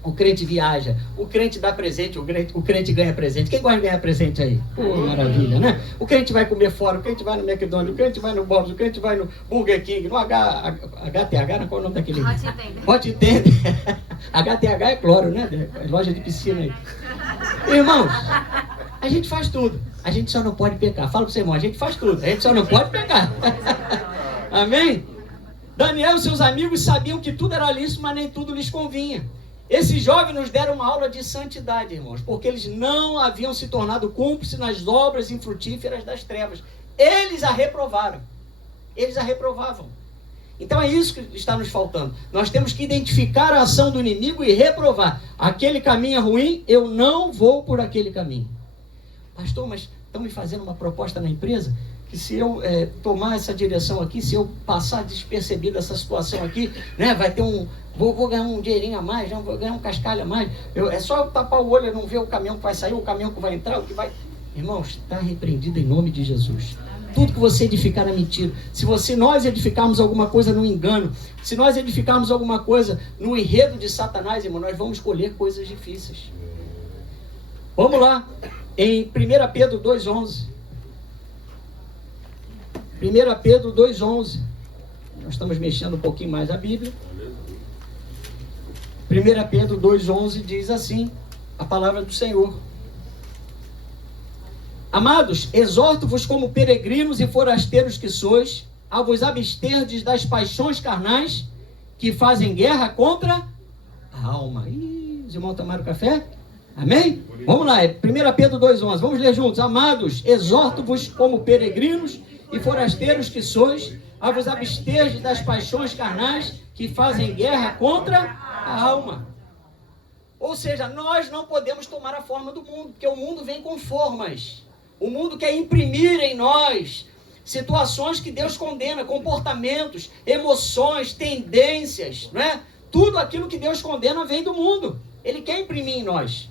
o crente viaja, o crente dá presente, o crente ganha presente. Quem gosta de ganhar presente aí? Maravilha, né? O crente vai comer fora, o crente vai no McDonald's, o crente vai no Bob's, o crente vai no Burger King, no HTH, qual é o nome daquele? Hot Tender. HTH é cloro, né? É loja de piscina aí. Irmãos, a gente faz tudo, a gente só não pode pecar. Fala pro seu irmão, a gente faz tudo, a gente só não pode pecar. Amém? Daniel e seus amigos sabiam que tudo era lícito, mas nem tudo lhes convinha. Esses jovens nos deram uma aula de santidade, irmãos, porque eles não haviam se tornado cúmplices nas obras infrutíferas das trevas. Eles a reprovaram. Eles a reprovavam. Então é isso que está nos faltando. Nós temos que identificar a ação do inimigo e reprovar. Aquele caminho é ruim, eu não vou por aquele caminho. Pastor, mas estão me fazendo uma proposta na empresa que se eu tomar essa direção aqui, se eu passar despercebido essa situação aqui, né, vai ter vou ganhar um dinheirinho a mais, não, vou ganhar um cascalho a mais. É só eu tapar o olho e não ver o caminhão que vai sair, o caminhão que vai entrar, o que vai... Irmãos, está repreendido em nome de Jesus. Tudo que você edificar é mentira. Se nós edificarmos alguma coisa no engano, se nós edificarmos alguma coisa no enredo de Satanás, irmão, nós vamos escolher coisas difíceis. Vamos lá, em 1 Pedro 2,11. 1 Pedro 2,11. Nós estamos mexendo um pouquinho mais a Bíblia. 1 Pedro 2,11 diz assim, a palavra do Senhor. Amados, exorto-vos como peregrinos e forasteiros que sois, a vos absterdes das paixões carnais que fazem guerra contra a alma. Ih, os irmãos tomaram café? Amém? Vamos lá, 1 Pedro 2,11. Vamos ler juntos. Amados, exorto-vos como peregrinos e forasteiros que sois, a vos absterdes das paixões carnais que fazem guerra contra a alma. Ou seja, nós não podemos tomar a forma do mundo, porque o mundo vem com formas. O mundo quer imprimir em nós situações que Deus condena, comportamentos, emoções, tendências, não é? Tudo aquilo que Deus condena vem do mundo. Ele quer imprimir em nós.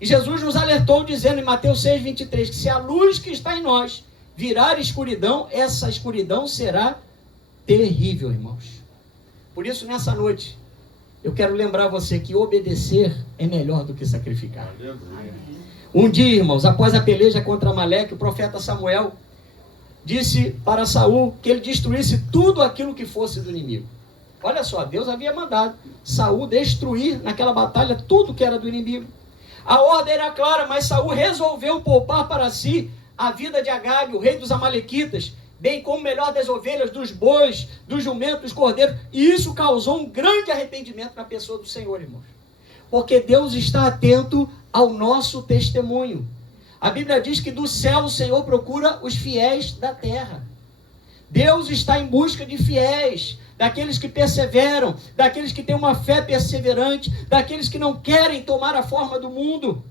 E Jesus nos alertou dizendo em Mateus 6,23, que se a luz que está em nós virar escuridão, essa escuridão será terrível, irmãos. Por isso, nessa noite, eu quero lembrar você que obedecer é melhor do que sacrificar. Um dia, irmãos, após a peleja contra Amaleque, o profeta Samuel disse para Saul que ele destruísse tudo aquilo que fosse do inimigo. Olha só, Deus havia mandado Saul destruir naquela batalha tudo que era do inimigo. A ordem era clara, mas Saul resolveu poupar para si a vida de Agag, o rei dos amalequitas, bem como o melhor das ovelhas, dos bois, dos jumentos, dos cordeiros. E isso causou um grande arrependimento na pessoa do Senhor, irmãos. Porque Deus está atento ao nosso testemunho. A Bíblia diz que do céu o Senhor procura os fiéis da terra. Deus está em busca de fiéis, daqueles que perseveram, daqueles que têm uma fé perseverante, daqueles que não querem tomar a forma do mundo.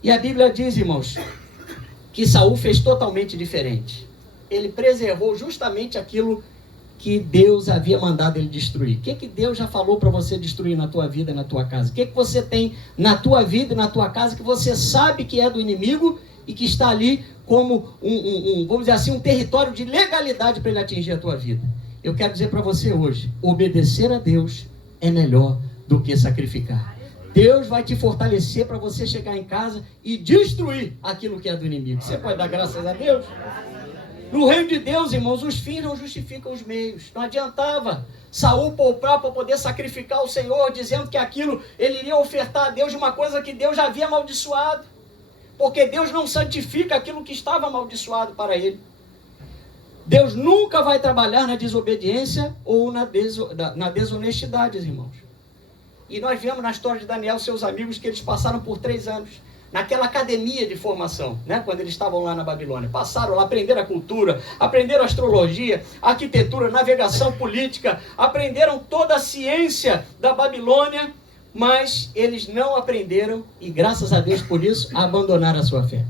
E a Bíblia diz, irmãos, que Saul fez totalmente diferente. Ele preservou justamente aquilo que Deus havia mandado ele destruir. O que Deus já falou para você destruir na tua vida e na tua casa? O que você tem na tua vida e na tua casa que você sabe que é do inimigo e que está ali como vamos dizer assim, um território de legalidade para ele atingir a tua vida? Eu quero dizer para você hoje, obedecer a Deus é melhor do que sacrificar. Deus vai te fortalecer para você chegar em casa e destruir aquilo que é do inimigo. Você pode dar graças a Deus? No reino de Deus, irmãos, os fins não justificam os meios. Não adiantava Saul poupar para poder sacrificar o Senhor, dizendo que aquilo ele iria ofertar a Deus de uma coisa que Deus já havia amaldiçoado. Porque Deus não santifica aquilo que estava amaldiçoado para ele. Deus nunca vai trabalhar na desobediência ou na desonestidade, irmãos. E nós vemos na história de Daniel e seus amigos que eles passaram por 3 anos naquela academia de formação, né? Quando eles estavam lá na Babilônia. Passaram lá, aprenderam a cultura, aprenderam astrologia, arquitetura, navegação política, aprenderam toda a ciência da Babilônia, mas eles não aprenderam, e graças a Deus por isso, abandonaram a sua fé.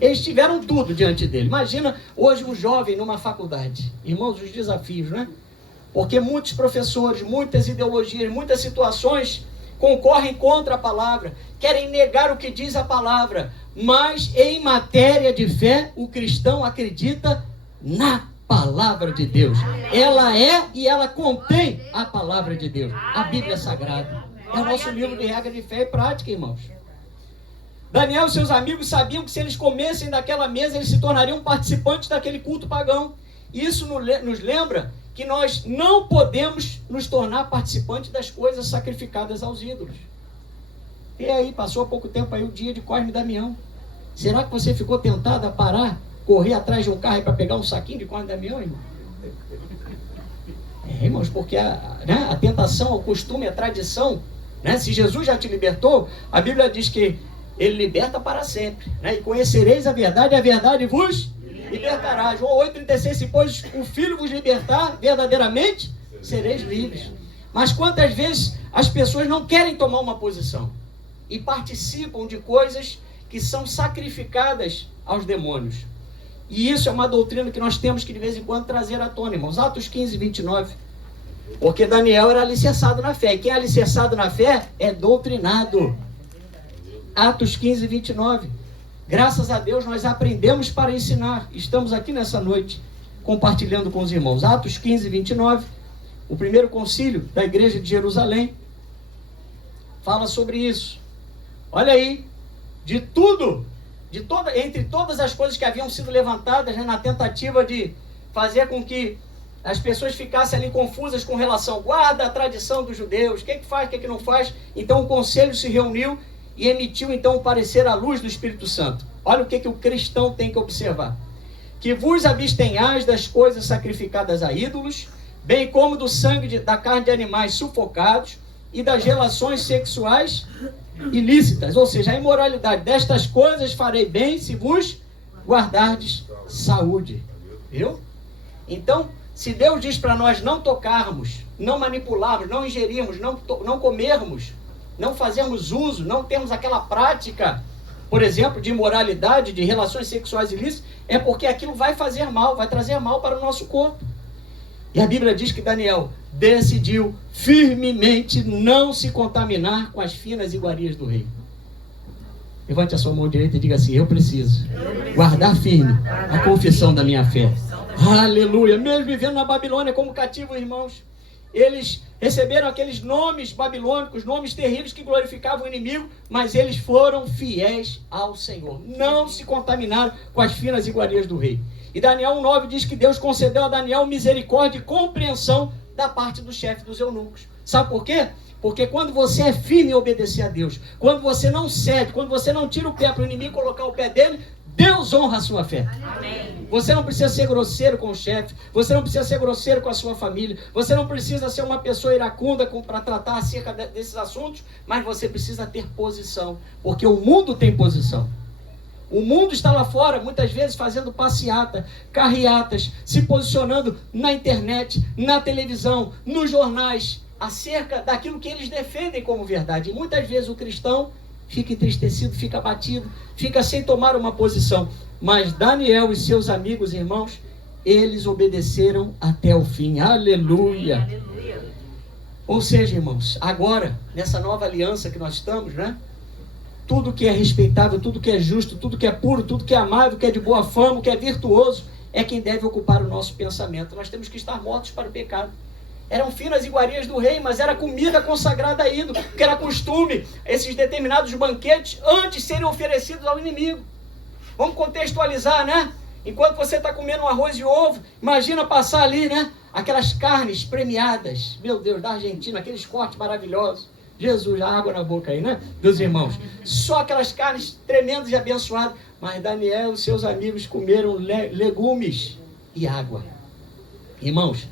Eles tiveram tudo diante dele. Imagina hoje um jovem numa faculdade. Irmãos, os desafios, né? Porque muitos professores, muitas ideologias, muitas situações concorrem contra a palavra, querem negar o que diz a palavra, mas em matéria de fé, o cristão acredita na palavra de Deus. Ela é e ela contém a palavra de Deus, a Bíblia Sagrada. É o nosso livro de regra de fé e prática, irmãos. Daniel e seus amigos sabiam que se eles comessem daquela mesa, eles se tornariam participantes daquele culto pagão. Isso nos lembra que nós não podemos nos tornar participantes das coisas sacrificadas aos ídolos. E aí, passou há pouco tempo aí o dia de Cosme e Damião. Será que você ficou tentado a parar, correr atrás de um carro para pegar um saquinho de Cosme e Damião, irmão? Irmãos, porque a tentação, o costume, a tradição, né? Se Jesus já te libertou, a Bíblia diz que ele liberta para sempre, né? E conhecereis a verdade vos libertará. João 8,36, se pois o Filho vos libertar, verdadeiramente sereis livres. Mas quantas vezes as pessoas não querem tomar uma posição e participam de coisas que são sacrificadas aos demônios. E isso é uma doutrina que nós temos que de vez em quando trazer à tona, irmãos. Atos 15, 29. Porque Daniel era alicerçado na fé. E quem é alicerçado na fé é doutrinado. Atos 15, 29. Graças a Deus nós aprendemos para ensinar. Estamos aqui nessa noite compartilhando com os irmãos. Atos 15, 29. O primeiro concílio da igreja de Jerusalém fala sobre isso. Olha aí, entre todas as coisas que haviam sido levantadas, né, na tentativa de fazer com que as pessoas ficassem ali confusas com relação, guarda a tradição dos judeus, o que faz, o que não faz. Então o conselho se reuniu e emitiu então o parecer à luz do Espírito Santo. Olha o que o cristão tem que observar. Que vos abstenhais das coisas sacrificadas a ídolos, bem como do sangue da carne de animais sufocados e das relações sexuais ilícitas, ou seja, a imoralidade. Destas coisas farei bem se vos guardardes saúde. Viu? Então, se Deus diz para nós não tocarmos, não manipularmos, não ingerirmos, não comermos, não fazermos uso, não termos aquela prática, por exemplo, de imoralidade, de relações sexuais ilícitas, é porque aquilo vai fazer mal, vai trazer mal para o nosso corpo. E a Bíblia diz que Daniel decidiu firmemente não se contaminar com as finas iguarias do rei. Levante a sua mão direita e diga assim: eu preciso guardar firme a confissão da minha fé. Aleluia. Mesmo vivendo na Babilônia como cativos, irmãos, eles receberam aqueles nomes babilônicos, nomes terríveis que glorificavam o inimigo, mas eles foram fiéis ao Senhor. Não se contaminaram com as finas iguarias do rei. E Daniel 1,9 diz que Deus concedeu a Daniel misericórdia e compreensão da parte do chefe dos eunucos. Sabe por quê? Porque quando você é firme em obedecer a Deus, quando você não cede, quando você não tira o pé para o inimigo colocar o pé dele, Deus honra a sua fé. Amém. Você não precisa ser grosseiro com o chefe, você não precisa ser grosseiro com a sua família, você não precisa ser uma pessoa iracunda para tratar acerca desses assuntos, mas você precisa ter posição, porque o mundo tem posição. O mundo está lá fora, muitas vezes fazendo passeata, carreatas, se posicionando na internet, na televisão, nos jornais, acerca daquilo que eles defendem como verdade. E muitas vezes o cristão fica entristecido, fica abatido, fica sem tomar uma posição. Mas Daniel e seus amigos, irmãos, eles obedeceram até o fim. Aleluia! Aleluia. Ou seja, irmãos, agora, nessa nova aliança que nós estamos, né? Tudo que é respeitável, tudo que é justo, tudo que é puro, tudo que é amável, que é de boa fama, que é virtuoso, é quem deve ocupar o nosso pensamento. Nós temos que estar mortos para o pecado. Eram finas iguarias do rei, mas era comida consagrada a ídolo, porque era costume esses determinados banquetes antes serem oferecidos ao inimigo. Vamos contextualizar, né? Enquanto você está comendo um arroz e ovo, imagina passar ali, né? Aquelas carnes premiadas, meu Deus, da Argentina, aqueles cortes maravilhosos. Jesus, a água na boca aí, né? Dos irmãos. Só aquelas carnes tremendas e abençoadas. Mas Daniel e seus amigos comeram legumes e água. Irmãos,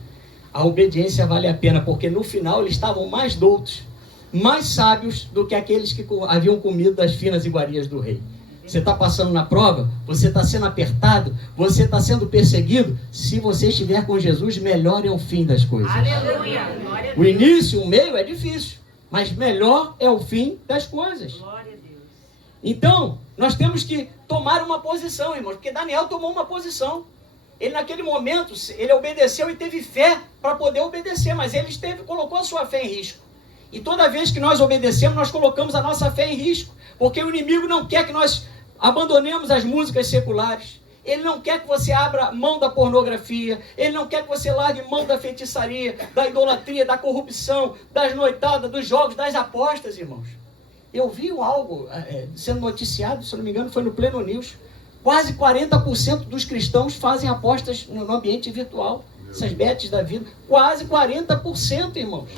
a obediência vale a pena, porque no final eles estavam mais doutos, mais sábios do que aqueles que haviam comido das finas iguarias do rei. Você está passando na prova, você está sendo apertado, você está sendo perseguido. Se você estiver com Jesus, melhor é o fim das coisas. Aleluia! O início, o meio é difícil, mas melhor é o fim das coisas. Glória a Deus. Então, nós temos que tomar uma posição, irmãos, porque Daniel tomou uma posição. Ele naquele momento, ele obedeceu e teve fé para poder obedecer, mas ele colocou a sua fé em risco. E toda vez que nós obedecemos, nós colocamos a nossa fé em risco, porque o inimigo não quer que nós abandonemos as músicas seculares. Ele não quer que você abra mão da pornografia, ele não quer que você largue mão da feitiçaria, da idolatria, da corrupção, das noitadas, dos jogos, das apostas, irmãos. Eu vi algo sendo noticiado, se não me engano, foi no Pleno News. Quase 40% dos cristãos fazem apostas no ambiente virtual. Essas bets da vida. Quase 40%, irmãos.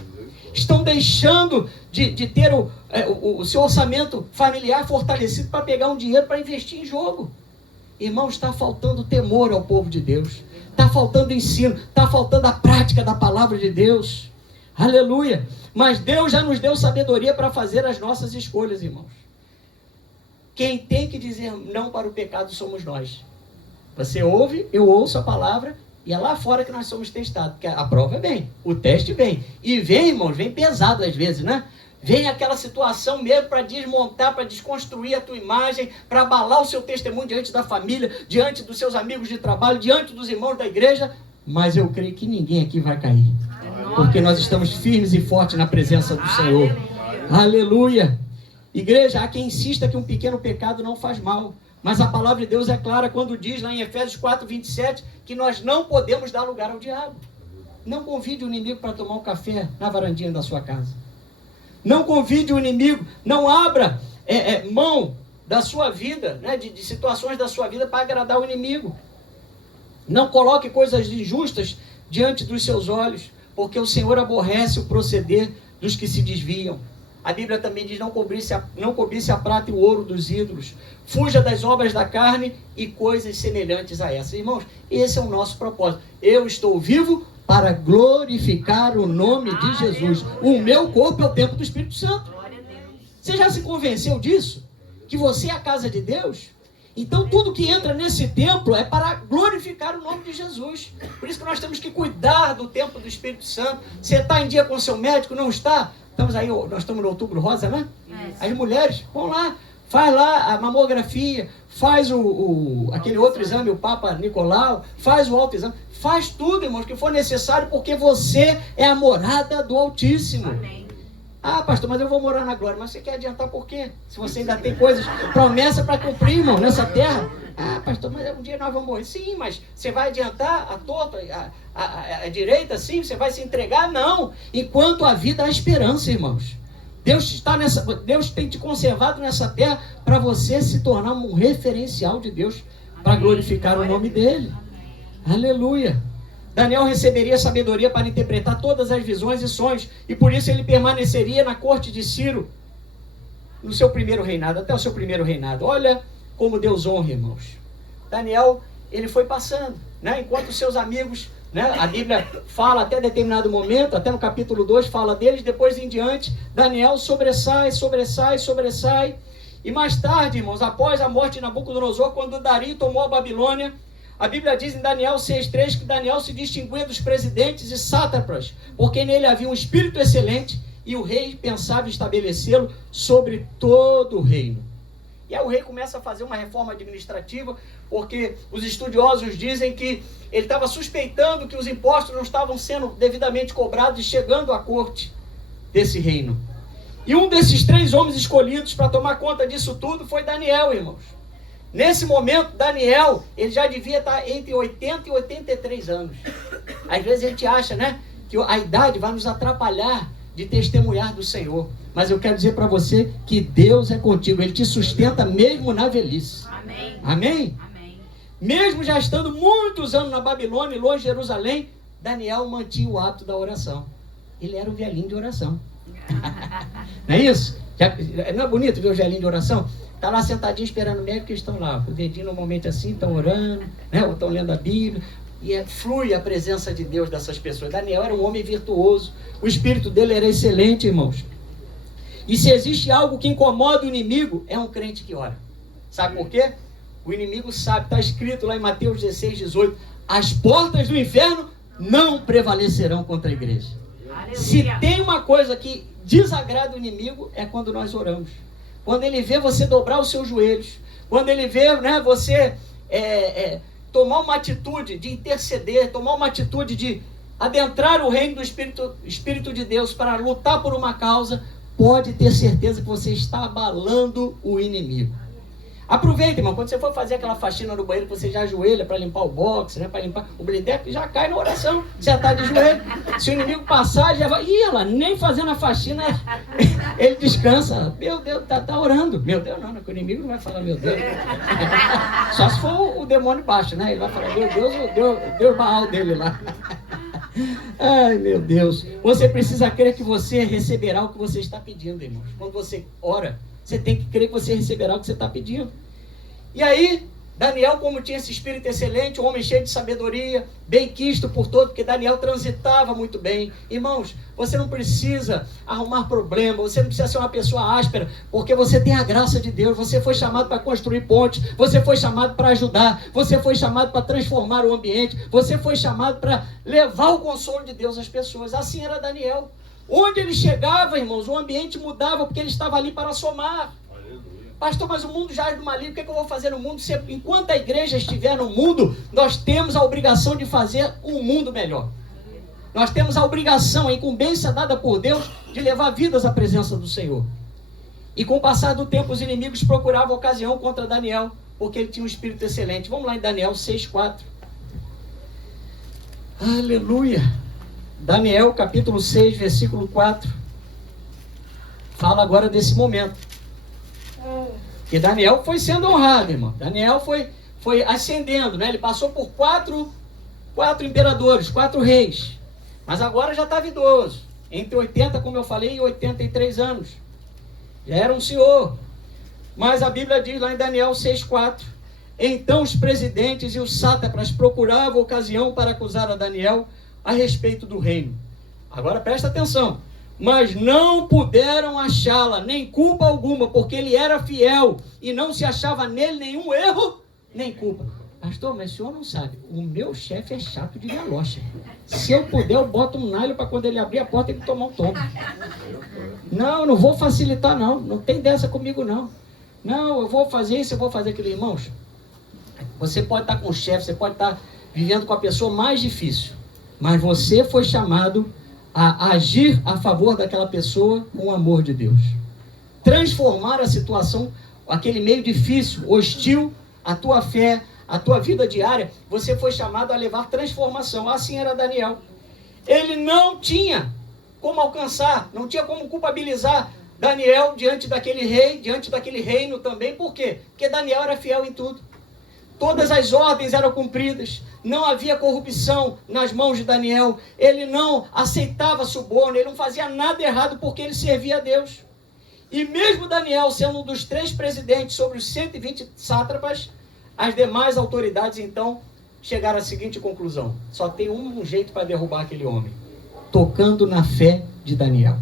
Estão deixando de ter o seu orçamento familiar fortalecido para pegar um dinheiro para investir em jogo. Irmãos, está faltando temor ao povo de Deus. Está faltando ensino. Está faltando a prática da palavra de Deus. Aleluia. Mas Deus já nos deu sabedoria para fazer as nossas escolhas, irmãos. Quem tem que dizer não para o pecado somos nós. Você ouve, eu ouço a palavra, e é lá fora que nós somos testados. Porque a prova vem, o teste vem. E vem, irmãos, vem pesado às vezes, né? Vem aquela situação mesmo para desmontar, para desconstruir a tua imagem, para abalar o seu testemunho diante da família, diante dos seus amigos de trabalho, diante dos irmãos da igreja. Mas eu creio que ninguém aqui vai cair. Porque nós estamos firmes e fortes na presença do Senhor. Aleluia! Igreja, há quem insista que um pequeno pecado não faz mal. Mas a palavra de Deus é clara quando diz lá em Efésios 4:27 que nós não podemos dar lugar ao diabo. Não convide o inimigo para tomar um café na varandinha da sua casa. Não convide o inimigo, não abra mão da sua vida, né, de situações da sua vida para agradar o inimigo. Não coloque coisas injustas diante dos seus olhos, porque o Senhor aborrece o proceder dos que se desviam. A Bíblia também diz, não cobice a prata e o ouro dos ídolos. Fuja das obras da carne e coisas semelhantes a essas. Irmãos, esse é o nosso propósito. Eu estou vivo para glorificar o nome de Jesus. O meu corpo é o templo do Espírito Santo. Você já se convenceu disso? Que você é a casa de Deus? Então tudo que entra nesse templo é para glorificar o nome de Jesus. Por isso que nós temos que cuidar do templo do Espírito Santo. Você está em dia com o seu médico? Não está? Estamos aí, nós estamos no Outubro Rosa, né? As mulheres vão lá, faz lá a mamografia, faz aquele outro exame, o Papa Nicolau, faz o autoexame, faz tudo, irmãos, que for necessário, porque você é a morada do Altíssimo. Amém. Ah, pastor, mas eu vou morar na glória. Mas você quer adiantar por quê? Se você ainda tem coisas, promessa para cumprir, irmão, nessa terra. Ah, pastor, mas um dia nós vamos morrer. Sim, mas você vai adiantar a torta, a direita, sim? Você vai se entregar? Não. Enquanto a vida há esperança, irmãos. Deus tem te conservado nessa terra para você se tornar um referencial de Deus, para glorificar o nome dele. Aleluia. Daniel receberia sabedoria para interpretar todas as visões e sonhos, e por isso ele permaneceria na corte de Ciro, no seu primeiro reinado, até o seu primeiro reinado. Olha como Deus honra, irmãos. Daniel, ele foi passando, né? Enquanto seus amigos, né? A Bíblia fala até determinado momento, até no capítulo 2 fala deles, depois em diante, Daniel sobressai, e mais tarde, irmãos, após a morte de Nabucodonosor, quando Dario tomou a Babilônia, a Bíblia diz em Daniel 6,3 que Daniel se distinguia dos presidentes e sátrapas, porque nele havia um espírito excelente e o rei pensava estabelecê-lo sobre todo o reino. E aí o rei começa a fazer uma reforma administrativa, porque os estudiosos dizem que ele estava suspeitando que os impostos não estavam sendo devidamente cobrados e chegando à corte desse reino. E um desses 3 homens escolhidos para tomar conta disso tudo foi Daniel, irmãos. Nesse momento, Daniel, ele já devia estar entre 80 e 83 anos. Às vezes a gente acha, né, que a idade vai nos atrapalhar de testemunhar do Senhor. Mas eu quero dizer para você que Deus é contigo. Ele te sustenta mesmo na velhice. Amém? Amém? Amém. Mesmo já estando muitos anos na Babilônia e longe de Jerusalém, Daniel mantinha o hábito da oração. Ele era um velhinho de oração. Não é isso? Não é bonito ver o velhinho de oração? Está lá sentadinho esperando o médico, que estão lá, o dedinho normalmente assim, estão orando, né? Ou estão lendo a Bíblia, e flui a presença de Deus dessas pessoas. Daniel era um homem virtuoso, o espírito dele era excelente, irmãos. E se existe algo que incomoda o inimigo, é um crente que ora. Sabe por quê? O inimigo sabe, está escrito lá em Mateus 16:18, as portas do inferno não prevalecerão contra a igreja. Aleluia. Se tem uma coisa que desagrada o inimigo, é quando nós oramos. Quando ele vê você dobrar os seus joelhos, quando ele vê, né, você tomar uma atitude de interceder, tomar uma atitude de adentrar o reino do Espírito de Deus para lutar por uma causa, pode ter certeza que você está abalando o inimigo. Aproveita, irmão, quando você for fazer aquela faxina no banheiro, você já ajoelha para limpar o box, né, para limpar o blindex, já cai na oração, já está de joelho. Se o inimigo passar, já vai, ela nem fazendo a faxina, ele descansa. Meu Deus, tá orando. Meu Deus, não, que o inimigo não vai falar, meu Deus. Só se for o demônio baixo, né, ele vai falar, meu Deus, o Deus Baal dele lá. Ai, meu Deus. Você precisa crer que você receberá o que você está pedindo, irmãos. Quando você ora, você tem que crer que você receberá o que você está pedindo. E aí, Daniel, como tinha esse espírito excelente, um homem cheio de sabedoria, bem quisto por todo, porque Daniel transitava muito bem. Irmãos, você não precisa arrumar problema, você não precisa ser uma pessoa áspera, porque você tem a graça de Deus, você foi chamado para construir pontes, você foi chamado para ajudar, você foi chamado para transformar o ambiente, você foi chamado para levar o consolo de Deus às pessoas. Assim era Daniel. Onde ele chegava, irmãos, o ambiente mudava, porque ele estava ali para somar. Pastor, mas o mundo jaz do maligno, o que eu vou fazer no mundo? Enquanto a igreja estiver no mundo, nós temos a obrigação de fazer um mundo melhor. Nós temos a obrigação, a incumbência dada por Deus, de levar vidas à presença do Senhor. E com o passar do tempo, os inimigos procuravam ocasião contra Daniel, porque ele tinha um espírito excelente. Vamos lá em Daniel 6:4. Aleluia! Daniel, capítulo 6, versículo 4. Fala agora desse momento. Que Daniel foi sendo honrado, irmão. Daniel foi ascendendo, né? Ele passou por quatro imperadores, 4 reis. Mas agora já estava idoso. Entre 80, como eu falei, e 83 anos. Já era um senhor. Mas a Bíblia diz lá em Daniel 6:4. Então os presidentes e os sátrapas procuravam ocasião para acusar a Daniel, a respeito do reino. Agora presta atenção. Mas não puderam achá-la, nem culpa alguma, porque ele era fiel e não se achava nele nenhum erro, nem culpa. Pastor, mas o senhor não sabe, o meu chefe é chato de galocha. Se eu puder, eu boto um nalho para quando ele abrir a porta ele tomar um tombo. Não vou facilitar não, não tem dessa comigo não. Não, eu vou fazer isso, eu vou fazer aquilo. Irmãos, você pode estar com o chefe, você pode estar vivendo com a pessoa mais difícil, mas você foi chamado a agir a favor daquela pessoa com o amor de Deus. Transformar a situação, aquele meio difícil, hostil, a tua fé, a tua vida diária, você foi chamado a levar transformação. Assim era Daniel. Ele não tinha como alcançar, não tinha como culpabilizar Daniel diante daquele rei, diante daquele reino também. Por quê? Porque Daniel era fiel em tudo. Todas as ordens eram cumpridas. Não havia corrupção nas mãos de Daniel. Ele não aceitava suborno. Ele não fazia nada errado porque ele servia a Deus. E mesmo Daniel sendo um dos 3 presidentes sobre os 120 sátrapas, as demais autoridades então chegaram à seguinte conclusão: só tem um jeito para derrubar aquele homem: tocando na fé de Daniel.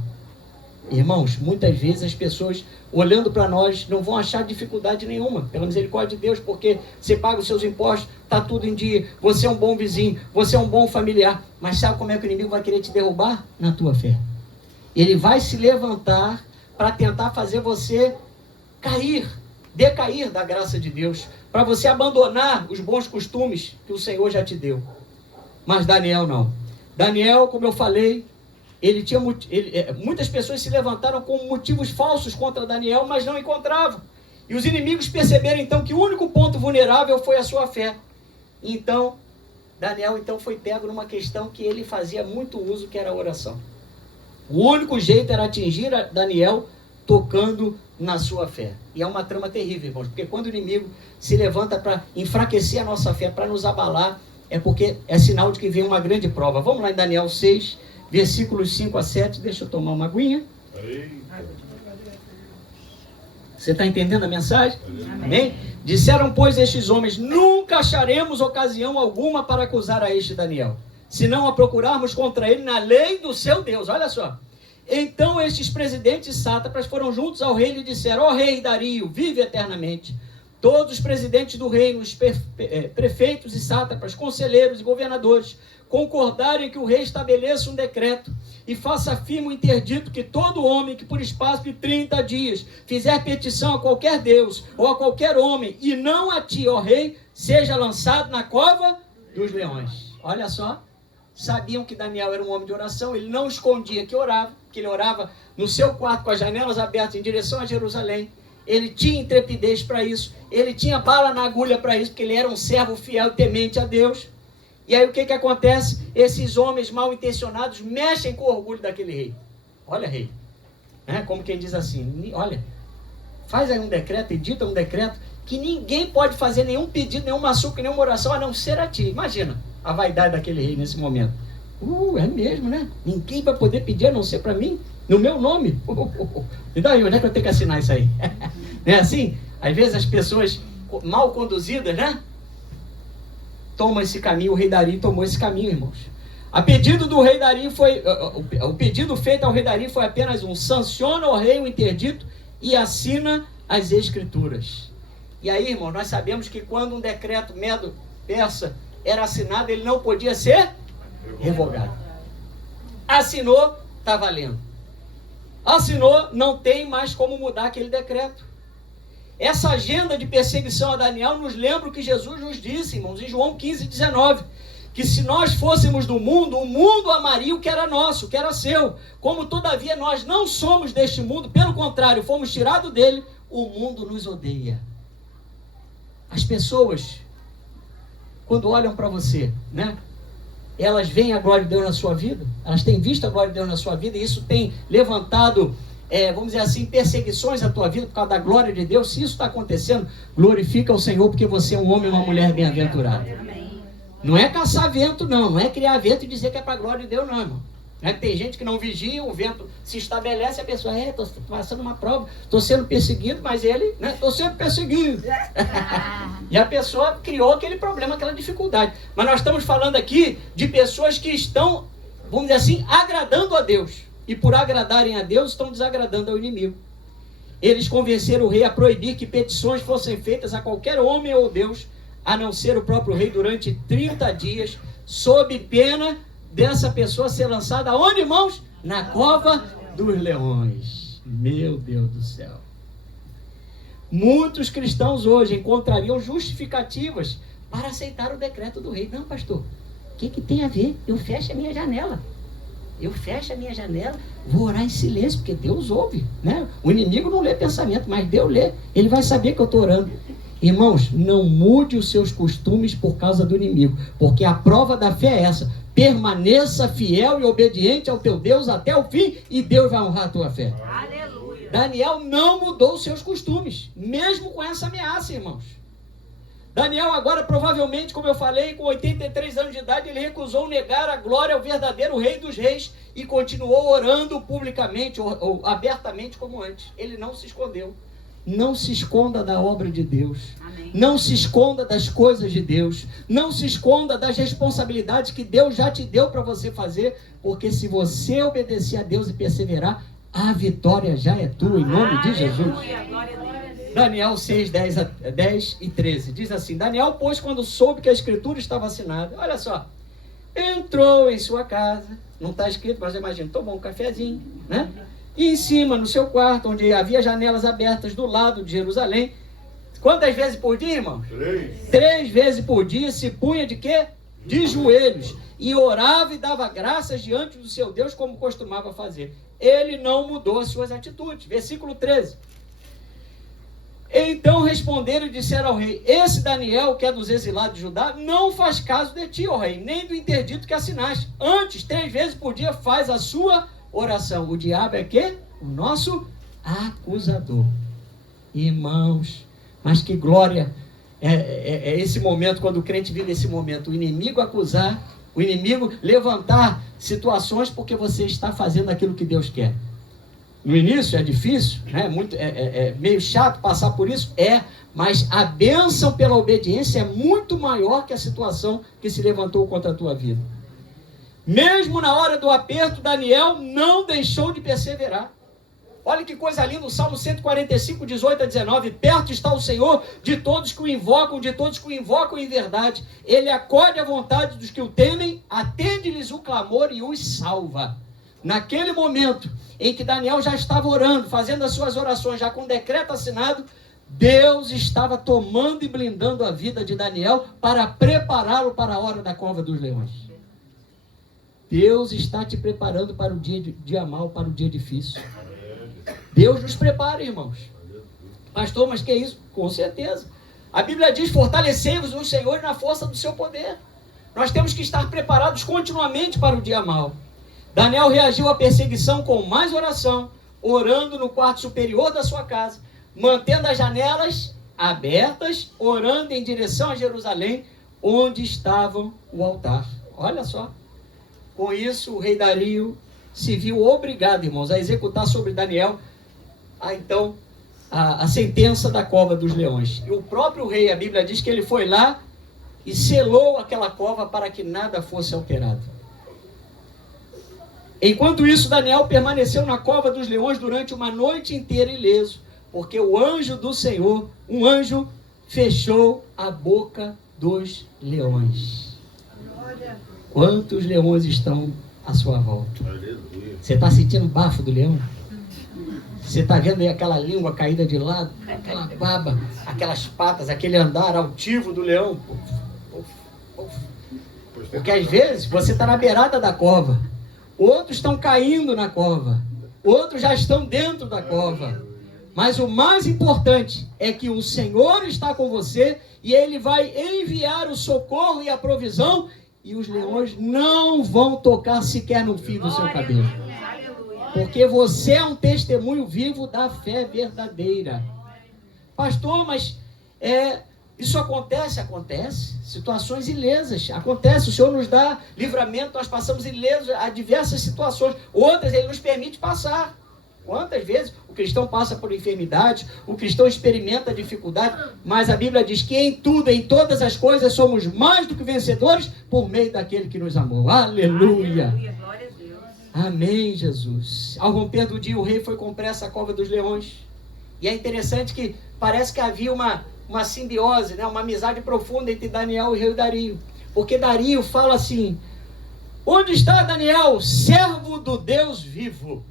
Irmãos, muitas vezes as pessoas olhando para nós não vão achar dificuldade nenhuma, pela misericórdia de Deus, porque você paga os seus impostos, está tudo em dia, você é um bom vizinho, você é um bom familiar. Mas sabe como é que o inimigo vai querer te derrubar? Na tua fé. Ele vai se levantar para tentar fazer você decair da graça de Deus, para você abandonar os bons costumes que o Senhor já te deu. Mas Daniel não. Daniel, como eu falei, muitas pessoas se levantaram com motivos falsos contra Daniel, mas não encontravam. E os inimigos perceberam então que o único ponto vulnerável foi a sua fé. Então, Daniel foi pego numa questão que ele fazia muito uso, que era a oração. O único jeito era atingir a Daniel tocando na sua fé. E é uma trama terrível, irmãos, porque quando o inimigo se levanta para enfraquecer a nossa fé, para nos abalar, é porque é sinal de que vem uma grande prova. Vamos lá em Daniel 6, versículos 5 a 7, deixa eu tomar uma aguinha. Você está entendendo a mensagem? Amém? Disseram, pois, estes homens: nunca acharemos ocasião alguma para acusar a este Daniel, se não a procurarmos contra ele na lei do seu Deus. Olha só. Então estes presidentes sátrapas foram juntos ao rei e lhe disseram: ó rei Dario, vive eternamente. Todos os presidentes do reino, os prefeitos e sátrapas, conselheiros e governadores, concordarem que o rei estabeleça um decreto e faça firme o interdito que todo homem que por espaço de 30 dias fizer petição a qualquer Deus ou a qualquer homem, e não a ti, ó rei, seja lançado na cova dos leões. Olha só, sabiam que Daniel era um homem de oração, ele não escondia que orava, que ele orava no seu quarto com as janelas abertas em direção a Jerusalém. Ele tinha intrepidez para isso, ele tinha bala na agulha para isso, porque ele era um servo fiel e temente a Deus. E aí o que acontece? Esses homens mal intencionados mexem com o orgulho daquele rei. Olha, rei, como quem diz assim: olha, faz aí um decreto, edita um decreto, que ninguém pode fazer nenhum pedido, nenhuma súplica, nenhuma oração, a não ser a ti. Imagina a vaidade daquele rei nesse momento. É mesmo, né? Ninguém vai poder pedir a não ser para mim, no meu nome. E daí, onde é que eu tenho que assinar isso aí? Não é assim? Às vezes as pessoas mal conduzidas, né? Tomam esse caminho. O rei Dario tomou esse caminho, irmãos. A pedido do rei Dario o pedido feito ao rei Dario foi apenas um: sanciona ao rei o interdito e assina as escrituras. E aí, irmão, nós sabemos que quando um decreto medo-persa era assinado, ele não podia ser revogado. Assinou, está valendo. Assinou, não tem mais como mudar aquele decreto. Essa agenda de perseguição a Daniel nos lembra o que Jesus nos disse, irmãos, em João 15:19, que se nós fôssemos do mundo, o mundo amaria o que era nosso, o que era seu. Como todavia nós não somos deste mundo, pelo contrário, fomos tirados dele, o mundo nos odeia. As pessoas, quando olham para você, né? Elas veem a glória de Deus na sua vida, elas têm visto a glória de Deus na sua vida, e isso tem levantado, vamos dizer assim, perseguições à tua vida por causa da glória de Deus. Se isso está acontecendo, glorifica o Senhor, porque você é um homem e uma mulher bem-aventurada. Não é caçar vento, não é criar vento e dizer que é para a glória de Deus, não, irmão. Tem gente que não vigia, o vento se estabelece, a pessoa, estou passando uma prova, estou sendo perseguido, mas ele, estou sendo perseguido. E a pessoa criou aquele problema, aquela dificuldade. Mas nós estamos falando aqui de pessoas que estão, vamos dizer assim, agradando a Deus. E por agradarem a Deus, estão desagradando ao inimigo. Eles convenceram o rei a proibir que petições fossem feitas a qualquer homem ou Deus, a não ser o próprio rei, durante 30 dias, sob pena dessa pessoa ser lançada aonde, irmãos? Na cova dos leões. Meu Deus do céu. Muitos cristãos hoje encontrariam justificativas para aceitar o decreto do rei. Não, pastor, o que tem a ver? Eu fecho a minha janela. Vou orar em silêncio, porque Deus ouve, né? O inimigo não lê pensamento, mas Deus lê. Ele vai saber que eu estou orando. Irmãos, não mude os seus costumes por causa do inimigo, porque a prova da fé é essa: permaneça fiel e obediente ao teu Deus até o fim, e Deus vai honrar a tua fé. Aleluia. Daniel não mudou os seus costumes, mesmo com essa ameaça, irmãos. Daniel agora, provavelmente, como eu falei, com 83 anos de idade, ele recusou negar a glória ao verdadeiro rei dos reis e continuou orando publicamente ou abertamente como antes. Ele não se escondeu. Não se esconda da obra de Deus. Amém. Não se esconda das coisas de Deus. Não se esconda das responsabilidades que Deus já te deu para você fazer, porque se você obedecer a Deus e perseverar, a vitória já é tua, em nome de Jesus. Daniel 6, 10 e 13 diz assim: Daniel, pois, quando soube que a escritura estava assinada, olha só, entrou em sua casa, não está escrito, mas eu imagino, tomou um cafezinho, né? E em cima, no seu quarto, onde havia janelas abertas do lado de Jerusalém, quantas vezes por dia, irmão? 3 vezes por dia, se punha de quê? De joelhos, e orava e dava graças diante do seu Deus, como costumava fazer. Ele não mudou as suas atitudes. Versículo 13. Então responderam e disseram ao rei: esse Daniel, que é dos exilados de Judá, não faz caso de ti, ó rei, nem do interdito que assinaste. Antes, 3 vezes por dia faz a sua oração. O diabo é quê? O nosso acusador. Irmãos, mas que glória é esse momento, quando o crente vive esse momento. O inimigo acusar, o inimigo levantar situações porque você está fazendo aquilo que Deus quer. No início é difícil, né? É meio chato passar por isso, mas a bênção pela obediência é muito maior que a situação que se levantou contra a tua vida. Mesmo na hora do aperto, Daniel não deixou de perseverar. Olha que coisa linda, o Salmo 145, 18 a 19. Perto está o Senhor de todos que o invocam, em verdade. Ele acolhe a vontade dos que o temem, atende-lhes o clamor e os salva. Naquele momento em que Daniel já estava orando, fazendo as suas orações, já com o decreto assinado, Deus estava tomando e blindando a vida de Daniel para prepará-lo para a hora da cova dos leões. Deus está te preparando para o dia mal, para o dia difícil. Deus nos prepara, irmãos. Pastor, mas que é isso? Com certeza. A Bíblia diz: fortalecei-vos no Senhor e na força do seu poder. Nós temos que estar preparados continuamente para o dia mal. Daniel reagiu à perseguição com mais oração, orando no quarto superior da sua casa, mantendo as janelas abertas, orando em direção a Jerusalém, onde estava o altar. Olha só. Com isso, o rei Dario se viu obrigado, irmãos, a executar sobre Daniel a sentença da cova dos leões. E o próprio rei, a Bíblia diz que ele foi lá e selou aquela cova para que nada fosse alterado. Enquanto isso, Daniel permaneceu na cova dos leões durante uma noite inteira ileso, porque o anjo do Senhor, um anjo, fechou a boca dos leões. Quantos leões estão à sua volta? Você está sentindo o bafo do leão? Você está vendo aí aquela língua caída de lado, aquela baba, aquelas patas, aquele andar altivo do leão? Porque às vezes você está na beirada da cova, outros estão caindo na cova, outros já estão dentro da cova. Mas o mais importante é que o Senhor está com você e Ele vai enviar o socorro e a provisão, e os leões não vão tocar sequer no fio do seu cabelo. Porque você é um testemunho vivo da fé verdadeira. Pastor, mas Isso acontece. Situações ilesas. Acontece. O Senhor nos dá livramento, nós passamos ilesos a diversas situações. Outras Ele nos permite passar. Quantas vezes o cristão passa por enfermidades, o cristão experimenta dificuldade, mas a Bíblia diz que em tudo, em todas as coisas, somos mais do que vencedores por meio daquele que nos amou. Aleluia! Aleluia. Glória a Deus. Amém, Jesus. Ao romper do dia, o rei foi com pressa à cova dos leões. E é interessante que parece que havia uma simbiose, né? Uma amizade profunda entre Daniel e o rei Dario. Porque Dario fala assim: onde está Daniel, servo do Deus vivo?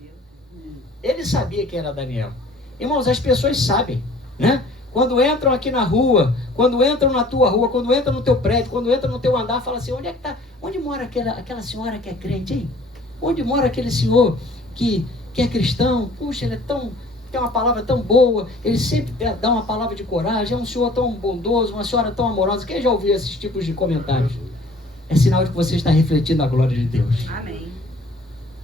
Ele sabia que era Daniel. Irmãos, as pessoas sabem, né? Quando entram aqui na rua, quando entram na tua rua, quando entram no teu prédio, quando entram no teu andar, fala assim: onde é que tá? Onde mora aquela senhora que é crente, hein? Onde mora aquele senhor que é cristão? Puxa, ele tem uma palavra tão boa, ele sempre dá uma palavra de coragem, é um senhor tão bondoso, uma senhora tão amorosa. Quem já ouviu esses tipos de comentários? É sinal de que você está refletindo a glória de Deus. Amém.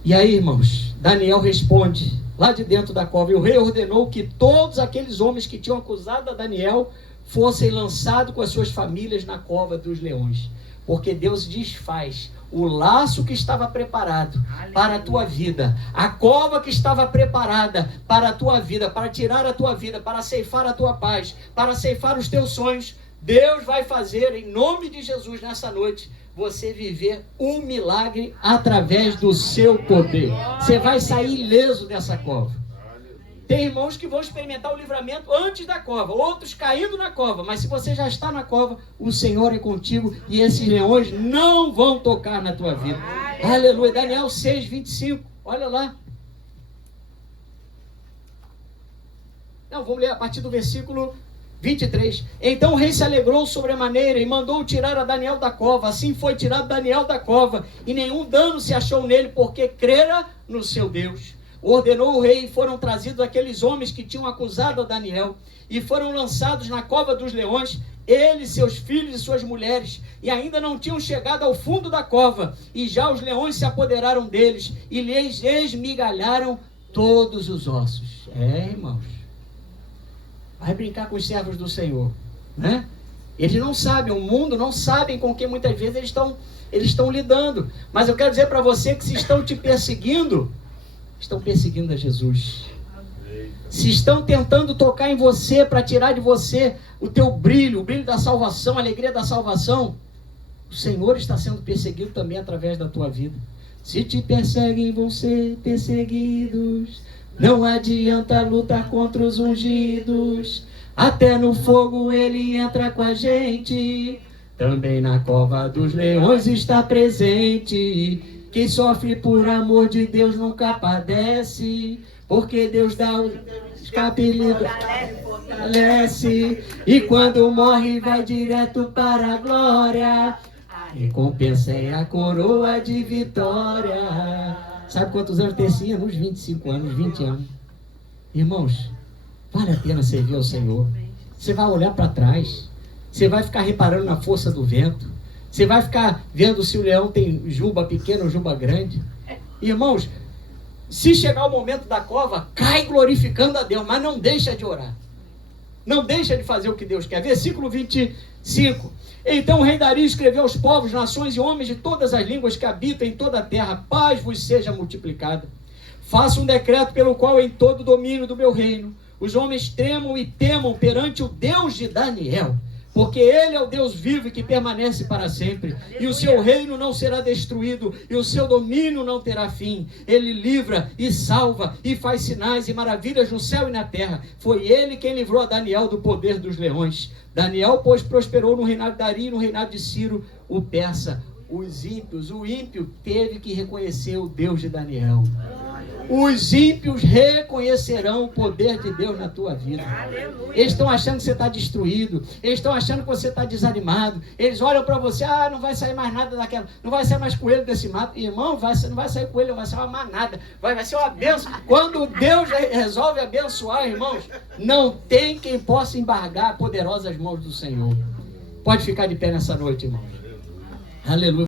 E aí, irmãos, Daniel responde lá de dentro da cova: e o rei ordenou que todos aqueles homens que tinham acusado a Daniel fossem lançados com as suas famílias na cova dos leões, porque Deus desfaz o laço que estava preparado para a tua vida, a cova que estava preparada para a tua vida, para tirar a tua vida, para ceifar a tua paz, para ceifar os teus sonhos. Deus vai fazer, em nome de Jesus, nessa noite, você viver um milagre através do seu poder. Você vai sair ileso dessa cova. Tem irmãos que vão experimentar o livramento antes da cova, outros caindo na cova, mas se você já está na cova, o Senhor é contigo e esses leões não vão tocar na tua vida. Aleluia. Daniel 6, 25, olha lá. Não, vamos ler a partir do versículo 23. Então o rei se alegrou sobremaneira e mandou tirar a Daniel da cova. Assim foi tirado Daniel da cova, e nenhum dano se achou nele, porque crera no seu Deus. Ordenou o rei, e foram trazidos aqueles homens que tinham acusado a Daniel, e foram lançados na cova dos leões, ele, seus filhos e suas mulheres, e ainda não tinham chegado ao fundo da cova, e já os leões se apoderaram deles, e lhes esmigalharam todos os ossos. Irmãos, vai brincar com os servos do Senhor, né? Eles não sabem, o mundo não sabem com quem muitas vezes eles estão lidando. Mas eu quero dizer para você que se estão te perseguindo, estão perseguindo a Jesus. Se estão tentando tocar em você para tirar de você o teu brilho, o brilho da salvação, a alegria da salvação, o Senhor está sendo perseguido também através da tua vida. Se te perseguem, vão ser perseguidos. Não adianta lutar contra os ungidos. Até no fogo ele entra com a gente. Também na cova dos leões está presente. Quem sofre por amor de Deus nunca padece, porque Deus dá o escape livre, fortalece. E quando morre vai direto para a glória. A recompensa é a coroa de vitória. Sabe quantos anos tem? Uns 25 anos, 20 anos. Irmãos, vale a pena servir ao Senhor. Você vai olhar para trás, você vai ficar reparando na força do vento, você vai ficar vendo se o leão tem juba pequena ou juba grande. Irmãos, se chegar o momento da cova, cai glorificando a Deus, mas não deixa de orar. Não deixa de fazer o que Deus quer. Versículo 25. Então o rei Dario escreveu aos povos, nações e homens de todas as línguas que habitam em toda a terra: paz vos seja multiplicada. Faça um decreto pelo qual em todo o domínio do meu reino os homens tremam e temam perante o Deus de Daniel, porque ele é o Deus vivo e que permanece para sempre. E o seu reino não será destruído, e o seu domínio não terá fim. Ele livra e salva e faz sinais e maravilhas no céu e na terra. Foi ele quem livrou a Daniel do poder dos leões. Daniel, pois, prosperou no reinado de Dario e no reinado de Ciro, o persa. Os ímpios, o ímpio teve que reconhecer o Deus de Daniel. Os ímpios reconhecerão o poder de Deus na tua vida. Eles estão achando que você está destruído, eles estão achando que você está desanimado, eles olham para você: não vai sair mais nada daquela, não vai sair mais coelho desse mato. Irmão, não vai sair coelho, vai sair uma manada, vai ser uma bênção. Quando Deus resolve abençoar, irmãos, não tem quem possa embargar as poderosas mãos do Senhor. Pode ficar de pé nessa noite, irmãos. Aleluia.